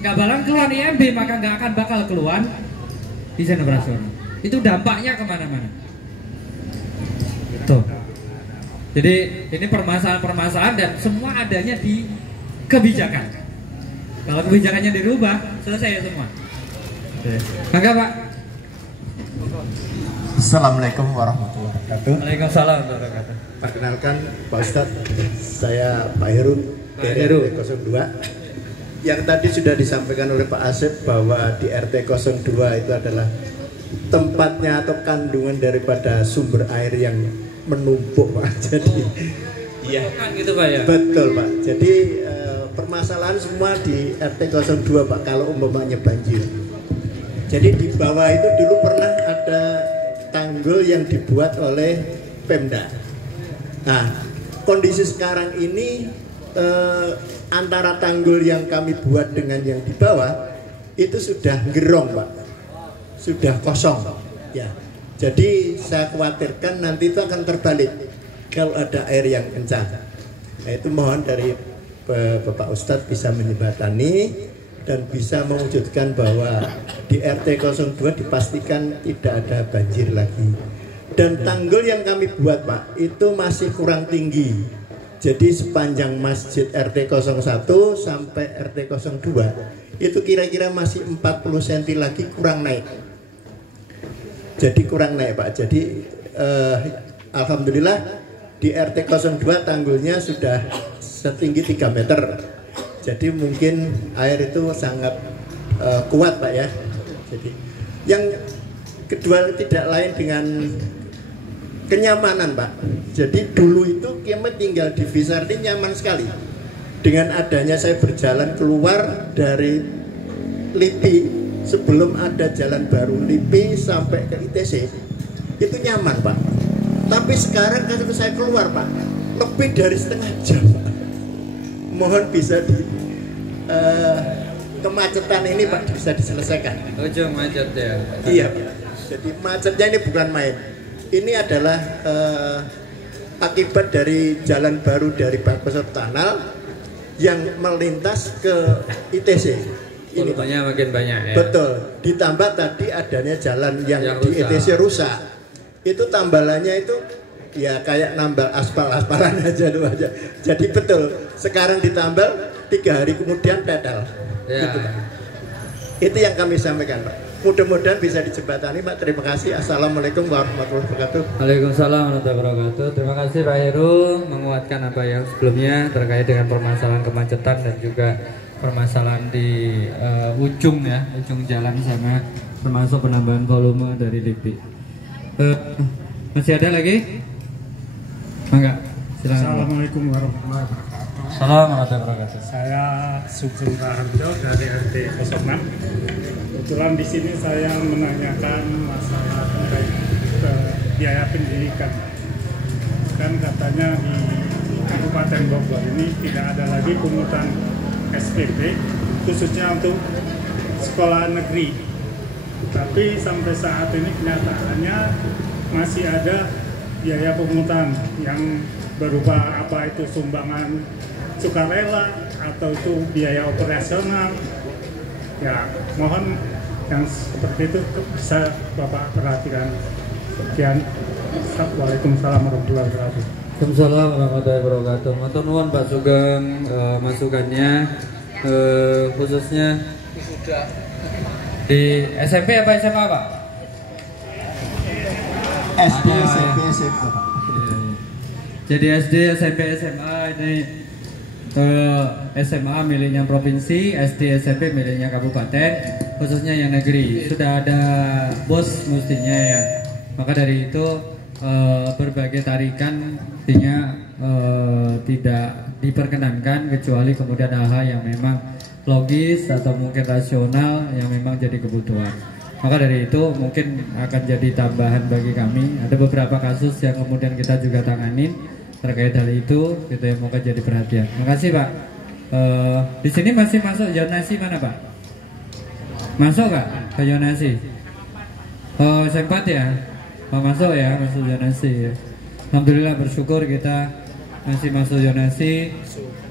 Nggak bakalan keluar IMB, maka nggak akan bakal keluar izin operasional. Itu dampaknya kemana-mana. Tuh. Jadi ini permasalahan-permasalahan dan semua adanya di kebijakan. Kalau kebijakannya dirubah, selesai semua. Maka Pak. Assalamualaikum warahmatullahi wabarakatuh. Waalaikumsalam warahmatullahi wabarakatuh. Perkenalkan Pak Ustadz, saya Pak Heru dari RT 02. Yang tadi sudah disampaikan oleh Pak Asep bahwa di RT 02 itu adalah tempatnya atau kandungan daripada sumber air yang menumpuk, Pak. Jadi iya, gitu Pak ya. Betul Pak. Jadi permasalahan semua di RT 02 Pak kalau umpamanya banjir. Jadi di bawah itu dulu pernah ada tanggul yang dibuat oleh Pemda. Nah, kondisi sekarang ini antara tanggul yang kami buat dengan yang di bawah itu sudah gerong, Pak. Sudah kosong. Ya. Jadi saya khawatirkan nanti itu akan terbalik kalau ada air yang kencang. Nah, itu mohon dari Bapak Ustadz bisa menjembatani dan bisa mewujudkan bahwa di RT 02 dipastikan tidak ada banjir lagi. Dan tanggul yang kami buat Pak itu masih kurang tinggi. Jadi sepanjang masjid RT 01 sampai RT 02 itu kira-kira masih 40 cm lagi kurang naik. Jadi kurang naik Pak. Jadi alhamdulillah di RT 02 tanggulnya sudah setinggi 3 meter. Jadi mungkin air itu sangat kuat Pak ya. Jadi yang kedua tidak lain dengan kenyamanan Pak. Jadi dulu itu kami tinggal di Visardi nyaman sekali. Dengan adanya saya berjalan keluar dari LIPI sebelum ada jalan baru LIPI sampai ke ITC itu nyaman Pak. Tapi sekarang kalau saya keluar Pak lebih dari setengah jam Pak. Mohon bisa di kemacetan ini Pak bisa diselesaikan. Ojo macet ya. Iya. Jadi macetnya ini bukan main. Ini adalah akibat dari jalan baru dari Bakpesot Tunnel yang melintas ke ITC. Ini banyak makin banyak ya. Betul. Ditambah tadi adanya jalan yang di ITC rusak. Itu tambalannya itu ya kayak nambal aspalan aja tuh aja. Jadi betul. Sekarang ditambal 3 hari kemudian pedal. Ya. Gitu, Pak. Itu yang kami sampaikan Pak. Mudah-mudahan bisa dijembatani Pak. Terima kasih. Assalamualaikum warahmatullahi wabarakatuh. Waalaikumsalam warahmatullahi wabarakatuh. Terima kasih Pak Heru menguatkan apa yang sebelumnya terkait dengan permasalahan kemacetan dan juga permasalahan di ujung jalan sama termasuk penambahan volume dari LIPI. Masih ada lagi? Enggak. Silakan. Assalamualaikum warahmatullahi wabarakatuh. Assalamualaikum warahmatullahi wabarakatuh. Saya Sugeng Raharjo dari RT 06. Kebetulan di sini saya menanyakan masalah terkait biaya pendidikan. Kan katanya di Kabupaten Bogor ini tidak ada lagi pungutan SPP khususnya untuk sekolah negeri. Tapi sampai saat ini kenyataannya masih ada biaya pungutan yang berupa apa itu sumbangan sukarela atau itu biaya operasional. Ya, mohon yang seperti itu bisa Bapak perhatikan. Sekian. Waalaikumsalam warahmatullahi wabarakatuh. Waalaikumsalam warahmatullahi wabarakatuh. Matur nuwun Pak Sugeng masukannya, khususnya di SMP apa SMA Pak? SD, SMP, SMA. Jadi SD, SMP, SMA ini SMA miliknya provinsi, SD, SMP miliknya kabupaten, khususnya yang negeri. Sudah ada bos mestinya ya. Maka dari itu berbagai tarikan artinya tidak diperkenankan kecuali kemudian hal-hal yang memang logis atau mungkin rasional yang memang jadi kebutuhan. Maka dari itu mungkin akan jadi tambahan bagi kami. Ada beberapa kasus yang kemudian kita juga tanganin terkait hal itu, gitu ya, moga jadi perhatian. Terima kasih Pak. Di sini masih masuk zonasi mana Pak? Masuk nggak ke zonasi? Oh sempat ya? Oh, masuk ya, masuk zonasi ya. Alhamdulillah bersyukur kita masih masuk zonasi.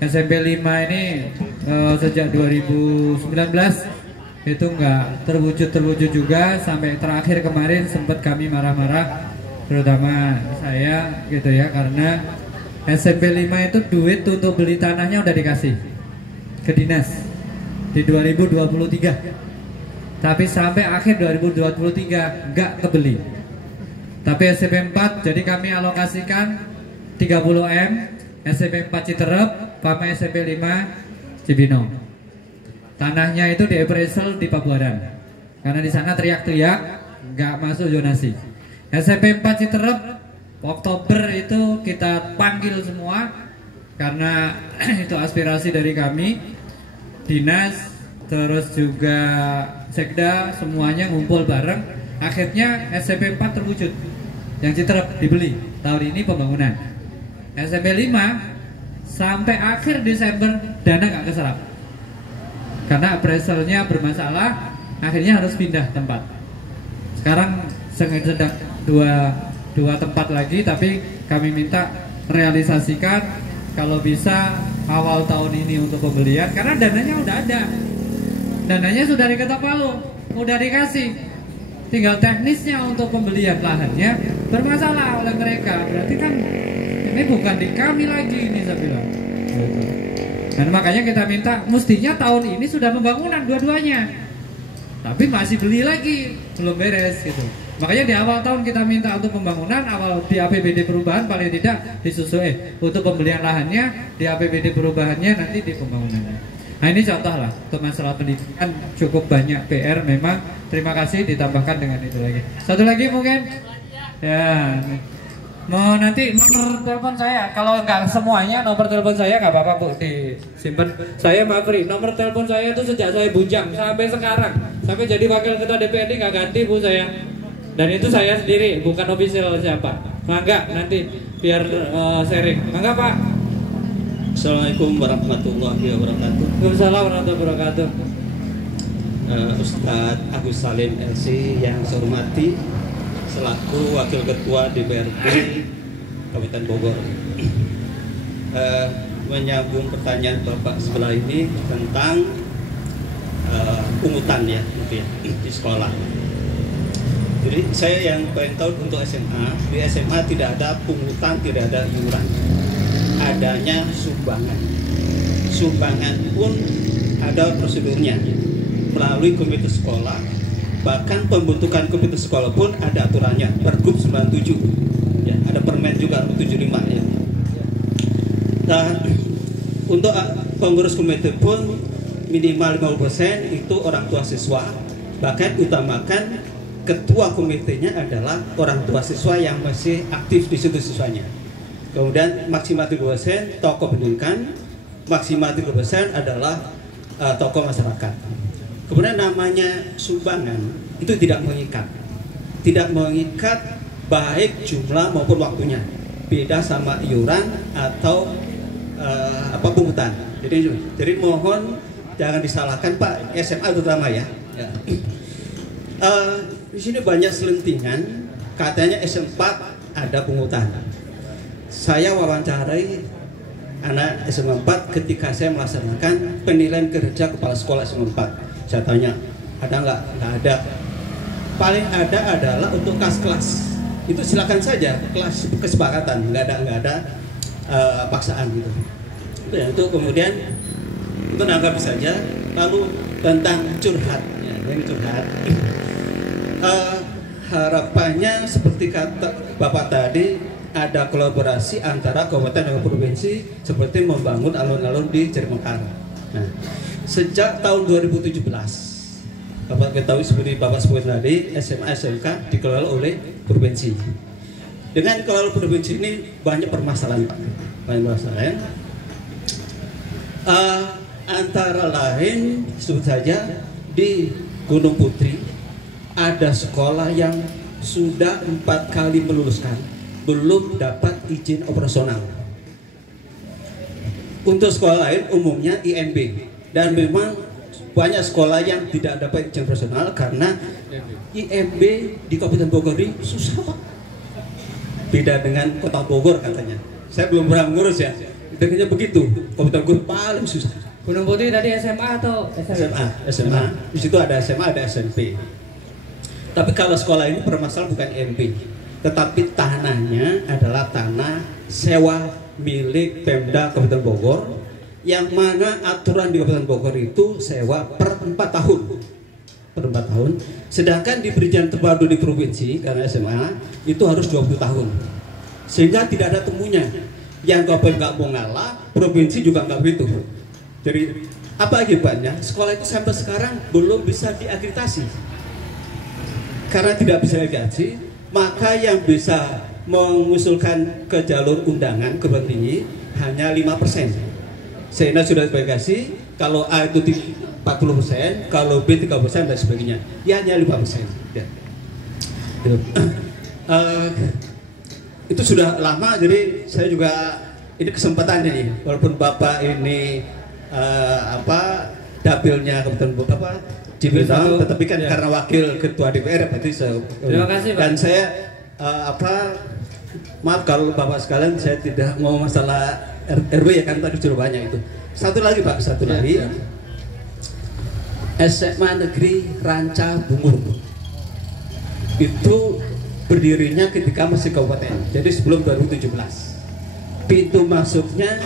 SMP 5 ini sejak 2019 itu nggak terwujud juga sampai terakhir kemarin sempat kami marah-marah, terutama saya gitu ya, karena SMP 5 itu duit untuk beli tanahnya udah dikasih ke dinas di 2023, tapi sampai akhir 2023 nggak kebeli. Tapi SMP 4 jadi kami alokasikan 30M SMP 4 Citerep sama SMP 5 Cibinong. Tanahnya itu di appraisal di Pabuaran, karena di sana teriak-teriak nggak masuk zonasi. SMP 4 Citerep Oktober itu kita panggil semua karena itu aspirasi dari kami, dinas terus juga sekda semuanya ngumpul bareng. Akhirnya SMP 4 terwujud, yang Citerep dibeli tahun ini pembangunan. SMP 5 sampai akhir Desember dana nggak keserap karena appraisalnya bermasalah, akhirnya harus pindah tempat. Sekarang sedang dua tempat lagi, tapi kami minta realisasikan kalau bisa awal tahun ini untuk pembelian, karena dananya udah ada, dananya sudah diketok palu, udah dikasih, tinggal teknisnya untuk pembelian lahannya bermasalah oleh mereka. Berarti kan ini bukan di kami lagi, ini saya bilang. Dan makanya kita minta, mestinya tahun ini sudah pembangunan dua-duanya, tapi masih beli lagi, belum beres gitu. Makanya di awal tahun kita minta untuk pembangunan, awal di APBD perubahan paling tidak disusul untuk pembelian lahannya, di APBD perubahannya, nanti di pembangunannya. Nah ini contoh lah untuk masalah pendidikan, cukup banyak PR memang. Terima kasih, ditambahkan dengan itu lagi. Satu lagi mungkin ya, mau nanti nomor telepon saya, kalau nggak semuanya nomor telepon saya nggak apa-apa Bu, disimpan. Saya Makri, nomor telepon saya itu sejak saya bujang sampai sekarang, sampai jadi wakil ketua DPRD nggak ganti Bu saya. Dan itu saya sendiri, bukan official siapa. Mangga nanti biar sharing. Mangga Pak. Assalamualaikum warahmatullahi wabarakatuh. Waalaikumsalam warahmatullahi wabarakatuh. Ustadz Agus Salim LC yang saya hormati selaku Wakil Ketua DPRD Kabupaten Bogor, menyambung pertanyaan Bapak sebelah ini tentang pungutan ya, gitu ya, di sekolah. Jadi saya yang pengen tahu untuk SMA, di SMA tidak ada pungutan, tidak ada iuran, adanya sumbangan. Sumbangan pun ada prosedurnya melalui komite sekolah. Bahkan pembentukan komite sekolah pun ada aturannya, Pergub 97 ya, ada permen juga 75 ya. Nah, untuk pengurus komite pun minimal 50% itu orang tua siswa, Bahkan utamakan ketua komitenya adalah orang tua siswa yang masih aktif di situ siswanya. Kemudian maksimal 30% tokoh pendidikan, maksimal 30% adalah tokoh masyarakat. Kemudian namanya sumbangan itu tidak mengikat baik jumlah maupun waktunya. Beda sama iuran atau pungutan. Jadi mohon jangan disalahkan Pak, SMA terutama ya. Di sini banyak selentingan, katanya S4 ada pungutan. Saya wawancarai anak SMA 4 ketika saya melaksanakan penilaian kerja kepala sekolah SMA 4. Saya tanya, ada nggak? Nggak ada. Paling ada adalah untuk kelas. Itu silakan saja, kelas kesepakatan, nggak ada paksaan gitu. Itu kemudian itu nanggapi saja. Lalu tentang curhat, ya, ini curhat. Harapannya seperti kata Bapak tadi, ada kolaborasi antara kabupaten dan provinsi seperti membangun alun-alun di Cirimekar. Nah, sejak tahun 2017, Bapak ketahui seperti Bapak sebut tadi, SMA SMK dikelola oleh provinsi. Dengan kelola provinsi ini banyak permasalahan, antara lain sebut saja di Gunung Putri ada sekolah yang sudah 4 kali meluluskan belum dapat izin operasional. Untuk sekolah lain umumnya IMB, dan memang banyak sekolah yang tidak dapat izin operasional karena IMB di Kabupaten Bogor ini susah Pak. Beda dengan Kota Bogor katanya. Saya belum pernah ngurus ya. Dengarnya begitu. Kabupaten Bogor paling susah. Gunung Putri tadi SMA atau SMA. Di situ ada SMA, ada SMP. Tapi kalau sekolah ini permasalahan bukan IMB, tetapi tanahnya adalah tanah sewa milik Pemda Kabupaten Bogor, yang mana aturan di Kabupaten Bogor itu sewa per 4 tahun. Sedangkan di perizinan terpadu di provinsi karena SMA itu harus 20 tahun. Sehingga tidak ada temunya. Yang kabupaten nggak mau ngalah, provinsi juga nggak begitu. Jadi apa akibatnya? Sekolah itu sampai sekarang belum bisa diakreditasi. Karena tidak bisa diakreditasi, maka yang bisa mengusulkan ke jalur undangan ke perguruan tinggi hanya 5%. Sehingga sudah diverifikasi, kalau A itu 40%, kalau B 30% dan sebagainya. Ya hanya 5%. Ya. Itu sudah lama, jadi saya juga ini kesempatan ini, walaupun Bapak ini dapilnya Kabupaten Bogor Cibinong, tetapi kan karena wakil ketua DPR berarti terima kasih, Pak. Dan saya maaf kalau Bapak sekalian, saya tidak mau masalah RW ya, kan tadi sudah banyak itu. Satu lagi Pak, SMA Negeri Ranca Bungur itu berdirinya ketika masih kabupaten, jadi sebelum 2017. Pintu masuknya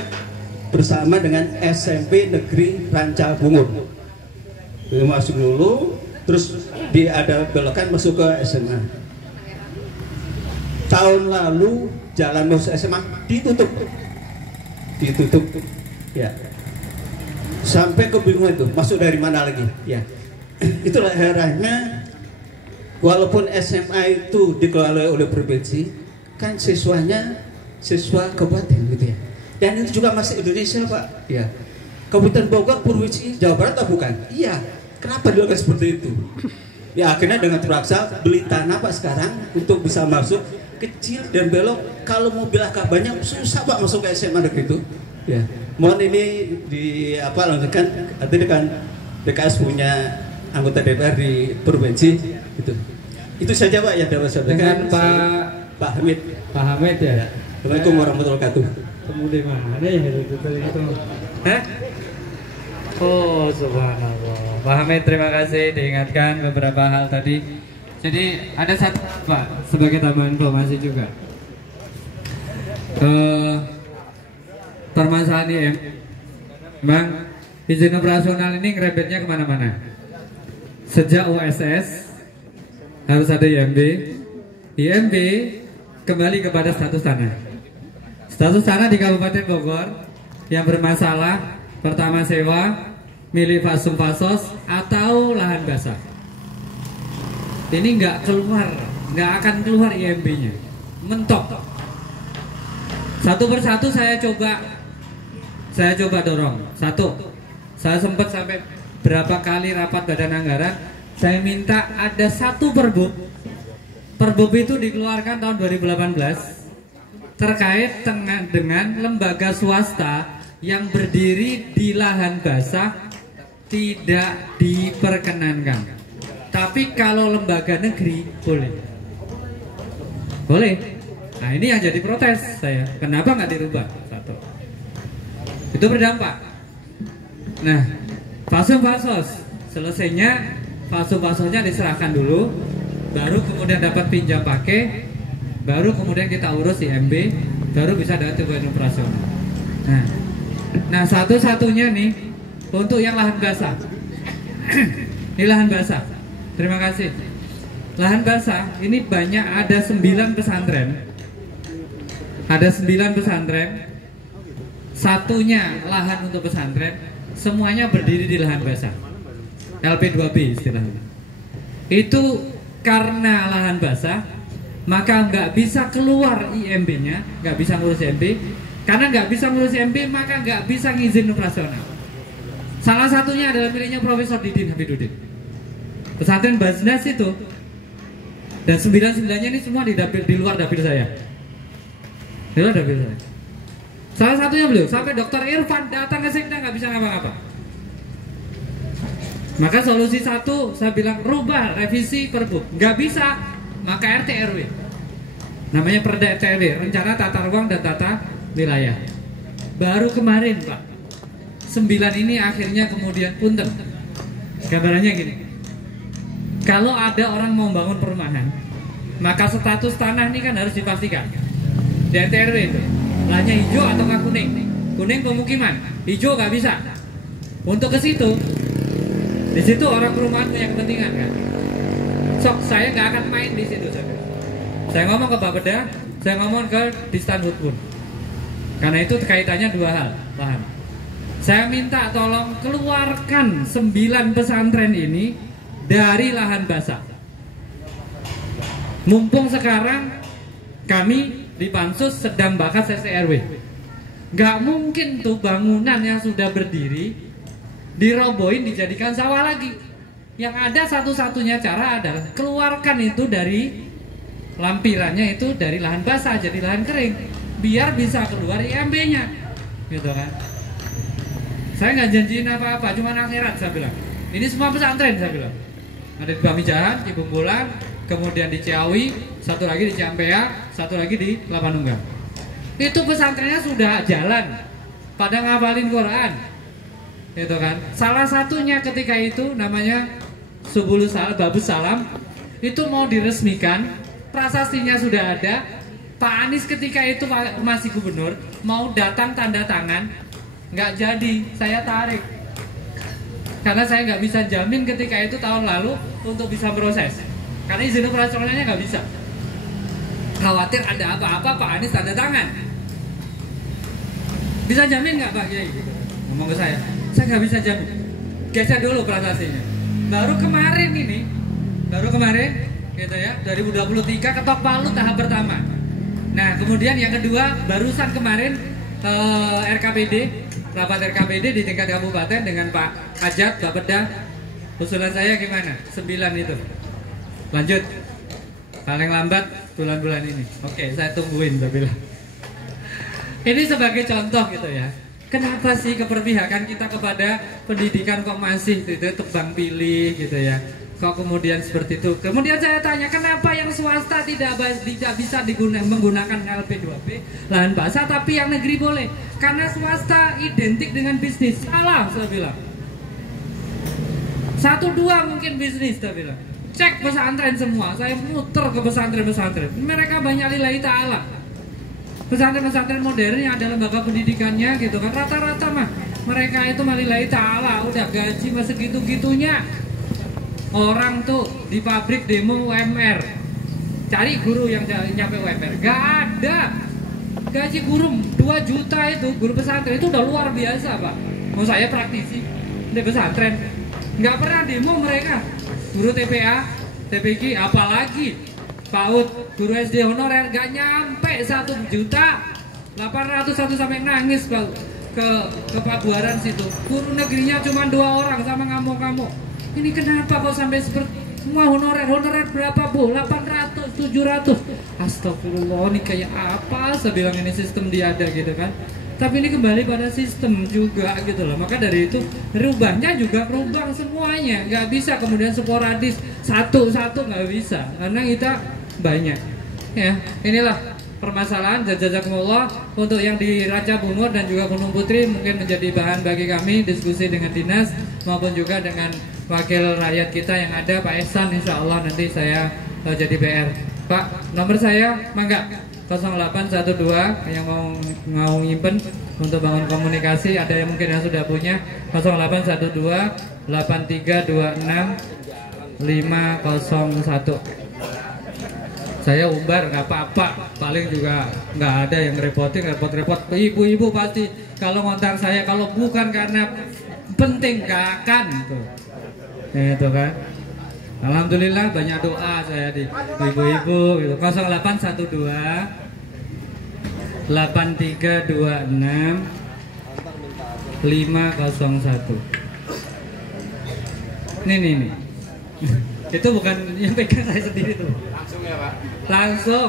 bersama dengan SMP Negeri Ranca Bungur. Masuk dulu, terus ada belokan masuk ke SMA. Tahun lalu jalan masuk SMA ditutup, ya. Sampai kebingungan tuh, masuk dari mana lagi, ya. Itulah herannya, walaupun SMA itu dikelola oleh provinsi, kan siswanya siswa kabupaten gitu ya. Dan itu juga masih Indonesia Pak, ya. Kabupaten Bogor, provinsi Jawa Barat atau bukan? Iya. Kenapa dilakukan seperti itu? Ya akhirnya dengan terpaksa beli tanah Pak sekarang untuk bisa masuk, kecil dan belok. Kalau mobil agak banyak susah Pak masuk ke SMA negeri itu. Ya. Mohon ini lanjutkan. Nanti dengan DKS punya anggota DPR di provinsi itu. Itu saja Pak yang dapat saya sampaikan. Dengan Pak Hamid. Pak Hamid ya. Assalamualaikum warahmatullahi wabarakatuh. Kemudian mana ya itu? Hah? Oh subhanallah. Pak Hamid, terima kasih diingatkan beberapa hal tadi. Jadi ada satu Pak sebagai tambahan informasi juga. Permasalahan IM, memang izin operasional ini ngerebetnya kemana-mana. Sejak OSS harus ada IMB. IMB kembali kepada status tanah. Status tanah di Kabupaten Bogor yang bermasalah, pertama sewa, milik fasum fasos atau lahan basah. ini nggak akan keluar IMB-nya, mentok. Satu persatu saya coba dorong. Saya sempat sampai berapa kali rapat badan anggaran, saya minta ada satu perbub. Perbub itu dikeluarkan tahun 2018 terkait dengan lembaga swasta yang berdiri di lahan basah tidak diperkenankan. Tapi kalau lembaga negeri boleh. Nah ini yang jadi protes saya. Kenapa nggak dirubah? Satu. Itu berdampak. Nah, fasos selesainya fasosnya diserahkan dulu, baru kemudian dapat pinjam pakai, baru kemudian kita urus IMB, baru bisa dapat tujuan operasional. Nah satu-satunya nih untuk yang lahan basah. Ini lahan basah. Terima kasih. Lahan basah ini banyak, ada 9 pesantren. Ada 9 pesantren, satunya lahan untuk pesantren, semuanya berdiri di lahan basah, LP2B istilahnya. Itu karena lahan basah, maka nggak bisa keluar IMB-nya, nggak bisa ngurus IMB. Karena nggak bisa ngurus IMB, maka nggak bisa ngizin operasional. Salah satunya adalah miliknya Profesor Didin Habibuddin, pesantren Basnas itu. Dan 9-9-nya ini semua di luar dapil saya. Salah satunya beliau, sampai Dokter Irfan datang ke Sekda nggak bisa ngapa-ngapa. Maka solusi satu, saya bilang rubah revisi Perbu, nggak bisa, maka RT RW. Namanya Perda RT RW, Rencana Tata Ruang dan Tata Wilayah. Baru kemarin Pak, 9 ini akhirnya kemudian punten. Gambarannya gini, kalau ada orang mau bangun perumahan, maka status tanah ini kan harus dipastikan. Di RT/RW itu lahannya hijau atau kuning. Kuning pemukiman, hijau nggak bisa. Untuk ke situ, di situ orang perumahan punya kepentingan kan. Sok saya nggak akan main di situ. Saya ngomong ke Bapeda, saya ngomong ke Distan Hutbun. Karena itu kaitannya 2 hal, paham. Saya minta tolong keluarkan 9 pesantren ini dari lahan basah. Mumpung sekarang kami di Pansus sedang bakat CCRW. Gak mungkin tuh bangunan yang sudah berdiri dirobohin dijadikan sawah lagi. Yang ada satu-satunya cara adalah keluarkan itu dari lampirannya, itu dari lahan basah jadi lahan kering, biar bisa keluar IMB-nya, gitu kan. Saya nggak janjiin apa-apa, cuma akhirat saya bilang. Ini semua pesantren saya bilang. Ada di Pamijahan, di Bungkulan, kemudian di Ciawi, satu lagi di Ciampea, satu lagi di Lapanunggal. Itu pesantrennya sudah jalan, pada ngapalin Quran, gitu kan. Salah satunya ketika itu namanya Subulus Salam, Babus Salam, itu mau diresmikan, prasastinya sudah ada. Pak Anies ketika itu masih gubernur, mau datang tanda tangan, nggak jadi, saya tarik. Karena saya nggak bisa jamin ketika itu tahun lalu untuk bisa proses. Karena izin operasionalnya nggak bisa. Khawatir ada apa-apa Pak Anies tanda tangan. Bisa jamin nggak Pak Kiai? Ngomong ke saya nggak bisa jamin. Geser dulu prasastinya. Baru kemarin gitu ya, 2023 ketok palu tahap pertama. Nah kemudian yang kedua barusan kemarin RKPD, rapat RKPD di tingkat kabupaten dengan Pak Ajat, Bapeda. Usulan saya gimana? 9 itu. Lanjut. Paling lambat bulan-bulan ini. Oke, saya tungguin tapi lah. Ini sebagai contoh gitu ya. Kenapa sih keperpihakan kita kepada pendidikan kok masih gitu, tebang pilih gitu ya. Kok kemudian seperti itu. Kemudian saya tanya, kenapa yang swasta tidak bisa menggunakan LP2B lahan basah, tapi yang negeri boleh? Karena swasta identik dengan bisnis. Salah saya bilang. 1-2 mungkin bisnis saya bilang. Cek pesantren semua. Saya muter ke pesantren-pesantren. Mereka banyak lillahi ta'ala. Pesantren-pesantren modern yang ada lembaga pendidikannya gitu kan. Rata-rata mah mereka itu lillahi ta'ala. Udah gaji mah segitu-gitunya. Orang tuh di pabrik demo UMR, cari guru yang nyampe UMR, gak ada. Gaji guru 2 juta itu, guru pesantren itu udah luar biasa Pak. Mau saya praktisi di pesantren, gak pernah demo mereka. Guru TPA TPQ apalagi PAUD guru SD honorer gak nyampe 1.800.000 satu sampai nangis Pak ke Pak Buaran situ. Guru negerinya cuma 2 orang sama ngamuk-ngamuk. Ini kenapa kok sampai seperti semua honorer berapa Bu? 800, 700. Astagfirullah, ini kayak apa? Saya bilang ini sistem diada gitu kan. Tapi ini kembali pada sistem juga gitu loh. Maka dari itu rubahnya juga rubah semuanya. Nggak bisa kemudian sporadis satu-satu, nggak bisa. Karena kita banyak. Ya, inilah permasalahan. Jazakumullah untuk yang di Raja Bungur dan juga Gunung Putri mungkin menjadi bahan bagi kami diskusi dengan dinas maupun juga dengan wakil rakyat kita yang ada Pak Ehsan. Insya Allah nanti saya jadi PR. Pak, nomor saya mangga 0812 yang mau nyimpen untuk bangun komunikasi, ada yang mungkin yang sudah punya 0812 8326 501. Saya umbar nggak apa-apa, paling juga nggak ada yang repot-repot. Ibu-ibu pasti kalau ngontak saya kalau bukan karena penting nggak akan tuh. Itu kan. Alhamdulillah banyak doa saya di ibu-ibu gitu. 0812 8326 501. Nih. Itu bukan yang pegang saya sendiri tuh. Langsung ya Pak? Langsung.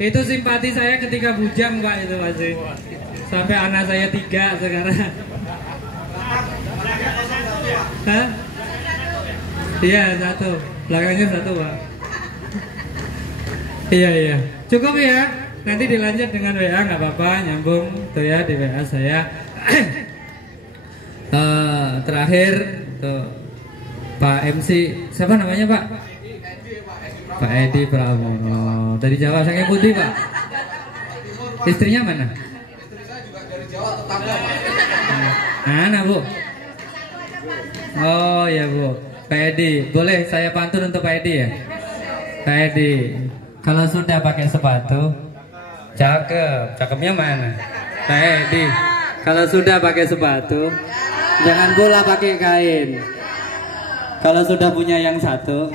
Itu simpati saya ketika bujang Pak itu masih. Sampai anak saya 3 sekarang. Hah? Iya 1, belakangnya 1 Pak. Iya. Cukup ya. Nanti dilanjut dengan WA nggak apa-apa, nyambung tuh ya di WA saya. Terakhir tuh Pak MC, siapa namanya Pak? Pak Edi Pramono dari Jawa. Sange Putih Pak. Istrinya mana? Istri saya juga dari Jawa, tetangga Pak. Mana Bu? Oh ya Bu. Pak Edi, boleh saya pantun untuk Pak Edi ya? Pak Edi, kalau sudah pakai sepatu, cakepnya mana? Pak Edi, kalau sudah pakai sepatu, jangan pula pakai kain. Kalau sudah punya yang satu,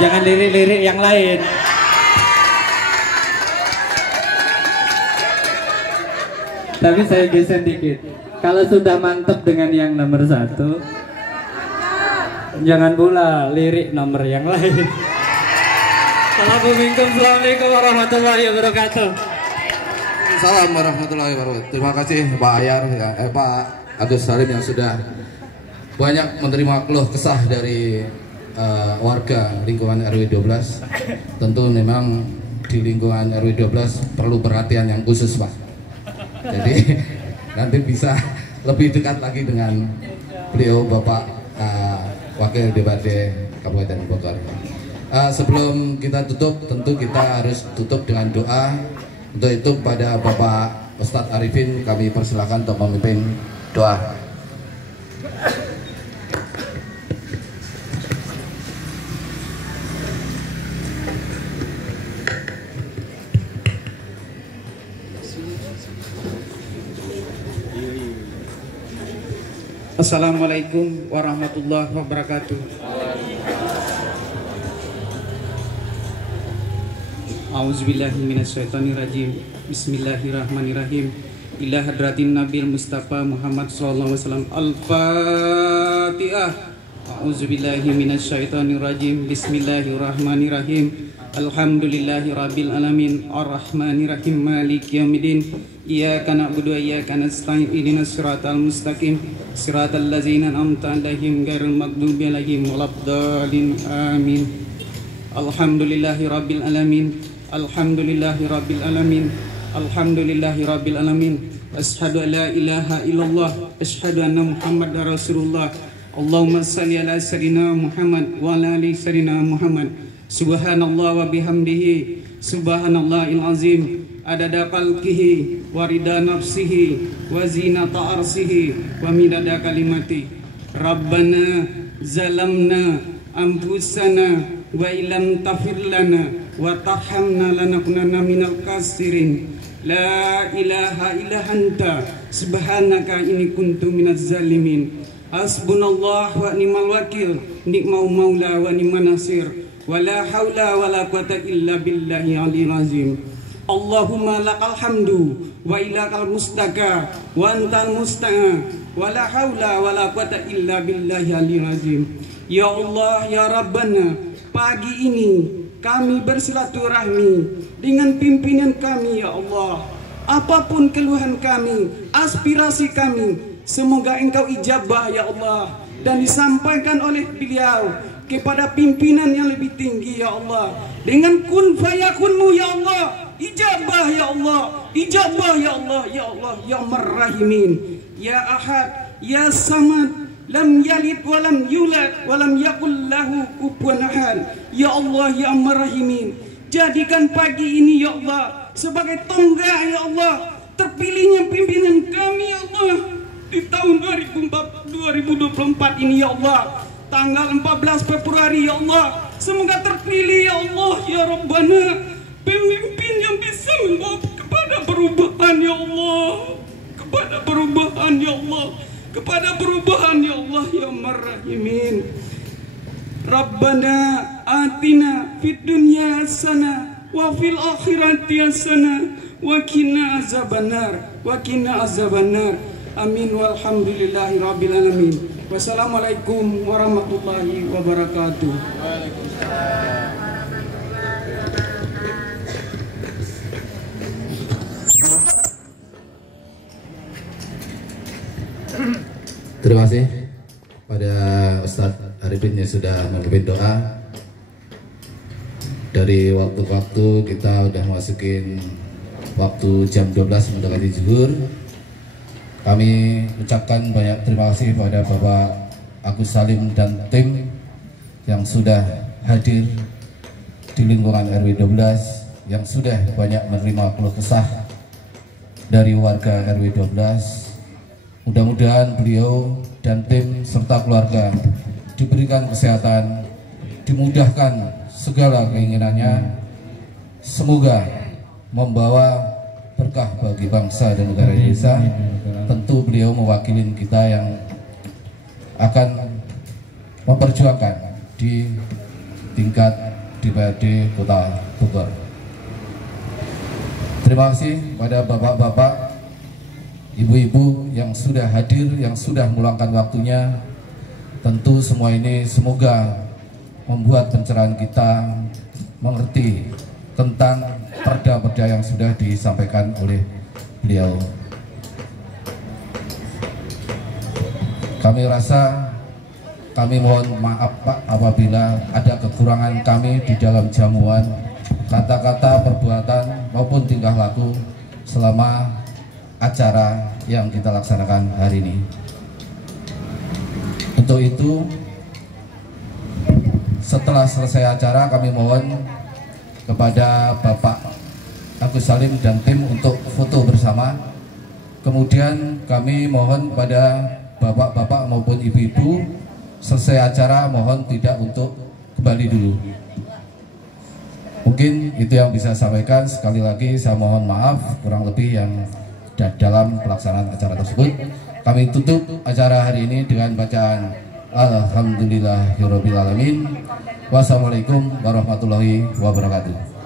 jangan lirik-lirik yang lain. Tapi saya geser dikit. Kalau sudah mantep dengan yang nomor 1, jangan pula lirik nomor yang lain. Assalamualaikum warahmatullahi wabarakatuh. Salam warahmatullahi wabarakatuh. Terima kasih Pak Ayar, Pak Agus Salim yang sudah banyak menerima keluh kesah dari warga lingkungan RW 12. Tentu memang di lingkungan RW 12 perlu perhatian yang khusus Pak. Jadi nanti bisa lebih dekat lagi dengan beliau Bapak Wakil DPRD Kabupaten Bogor. Sebelum kita tutup, tentu kita harus tutup dengan doa. Untuk itu pada Bapak Ustadz Arifin kami persilakan untuk memimpin doa. Assalamualaikum warahmatullahi wabarakatuh. A'udzubillahi minasyaitonirrajim. Bismillahirrahmanirrahim. Ila hadratin Nabil Mustafa Muhammad sallallahu alaihi wasallam. Al-Fatihah. A'udzubillahi minasyaitonirrajim. Bismillahirrahmanirrahim. Alhamdulillahi rabbil alamin. Ar-Rahmanirrahim. Maliki yaumiddin. Iyyaka na'budu wa iyyaka nasta'in. Ihdinas siratal mustaqim. Siratal ladzina an'amta 'alaihim ghairil maghdubi 'alaihim waladdallin. Amin. Alhamdulillahi rabbil alamin. Alhamdulillahi rabbil alamin. Alhamdulillahi rabbil alamin. Asyhadu an la ilaha illallah, asyhadu anna Muhammadar Rasulullah. Allahumma shalli ala sayyidina Muhammad wa ala ali sayyidina Muhammad. Subhanallah wa bihamdihi, subhanallahil azim. Adada khalqihi wa rida nafsihi wa zinata arsihi wa midada kalimati. Rabbana zalamna anfusana wa ilam tafir lana wa tarhamna lanakunanna minal khasirin. La ilaha illa anta subhanaka inni kuntu minaz zalimin. Hasbunallah wa ni'mal wakil, ni'mal maula wa ni'man nasir, wala haula wala quwata illa billahi aliyil azim. Allahumma lakal hamdu wa ilakal mustaka wa antal musta'a, wala haula wala quwata illa billahi aliyil azim. Ya Allah, ya Rabbana, pagi ini kami bersilaturahmi dengan pimpinan kami, ya Allah. Apapun keluhan kami, aspirasi kami, semoga Engkau ijabah, ya Allah, dan disampaikan oleh beliau kepada pimpinan yang lebih tinggi, ya Allah, dengan kun fayakunmu, ya Allah. Ijabah, ya Allah, ijabah, ya Allah, ya Allah, ya Marrahimin, ya Ahad, ya Samad, lam yalid walam yulad walam yakul lahu kufuwan ahad. Ya Allah, ya Marrahimin, jadikan pagi ini, ya Allah, sebagai tonggak, ya Allah, terpilihnya pimpinan kami, ya Allah, di tahun 2024 ini, ya Allah, tanggal 14 Februari, ya Allah. Semoga terpilih, ya Allah, ya Rabbana, pemimpin yang bisa membawa kepada perubahan, ya Allah, kepada perubahan, ya Allah, kepada perubahan, ya Allah, ya Marrahimin. Rabbana atina fid dunya hasanah wa fil akhirati hasanah wa qina azabannar, wa qina azabannar. Amin walhamdulillahi rabbil alamin. Wassalamualaikum warahmatullahi wabarakatuh. Terima kasih pada Ustadz Arifin yang sudah memimpin doa. Dari waktu ke waktu kita udah masukin waktu jam 12 mendekati zuhur. Kami ucapkan banyak terima kasih pada Bapak Agus Salim dan tim yang sudah hadir di lingkungan RW 12, yang sudah banyak menerima keluh kesah dari warga RW 12. Mudah-mudahan beliau dan tim serta keluarga diberikan kesehatan, dimudahkan segala keinginannya, semoga membawa berkah bagi bangsa dan negara Indonesia. Tentu beliau mewakili kita yang akan memperjuangkan di tingkat DPRD Kota Bogor. Terima kasih pada bapak-bapak, ibu-ibu yang sudah hadir, yang sudah meluangkan waktunya. Tentu semua ini semoga membuat pencerahan kita mengerti tentang perda-perda yang sudah disampaikan oleh beliau. Kami rasa, kami mohon maaf Pak apabila ada kekurangan kami di dalam jamuan, kata-kata, perbuatan maupun tingkah laku selama acara yang kita laksanakan hari ini. Untuk itu, setelah selesai acara kami mohon kepada Bapak Agus Salim dan tim untuk foto bersama. Kemudian kami mohon pada bapak-bapak maupun ibu-ibu, selesai acara mohon tidak untuk kembali dulu. Mungkin itu yang bisa saya sampaikan. Sekali lagi saya mohon maaf kurang lebih yang dalam pelaksanaan acara tersebut. Kami tutup acara hari ini dengan bacaan Alhamdulillahirabbil alamin. Wassalamualaikum warahmatullahi wabarakatuh.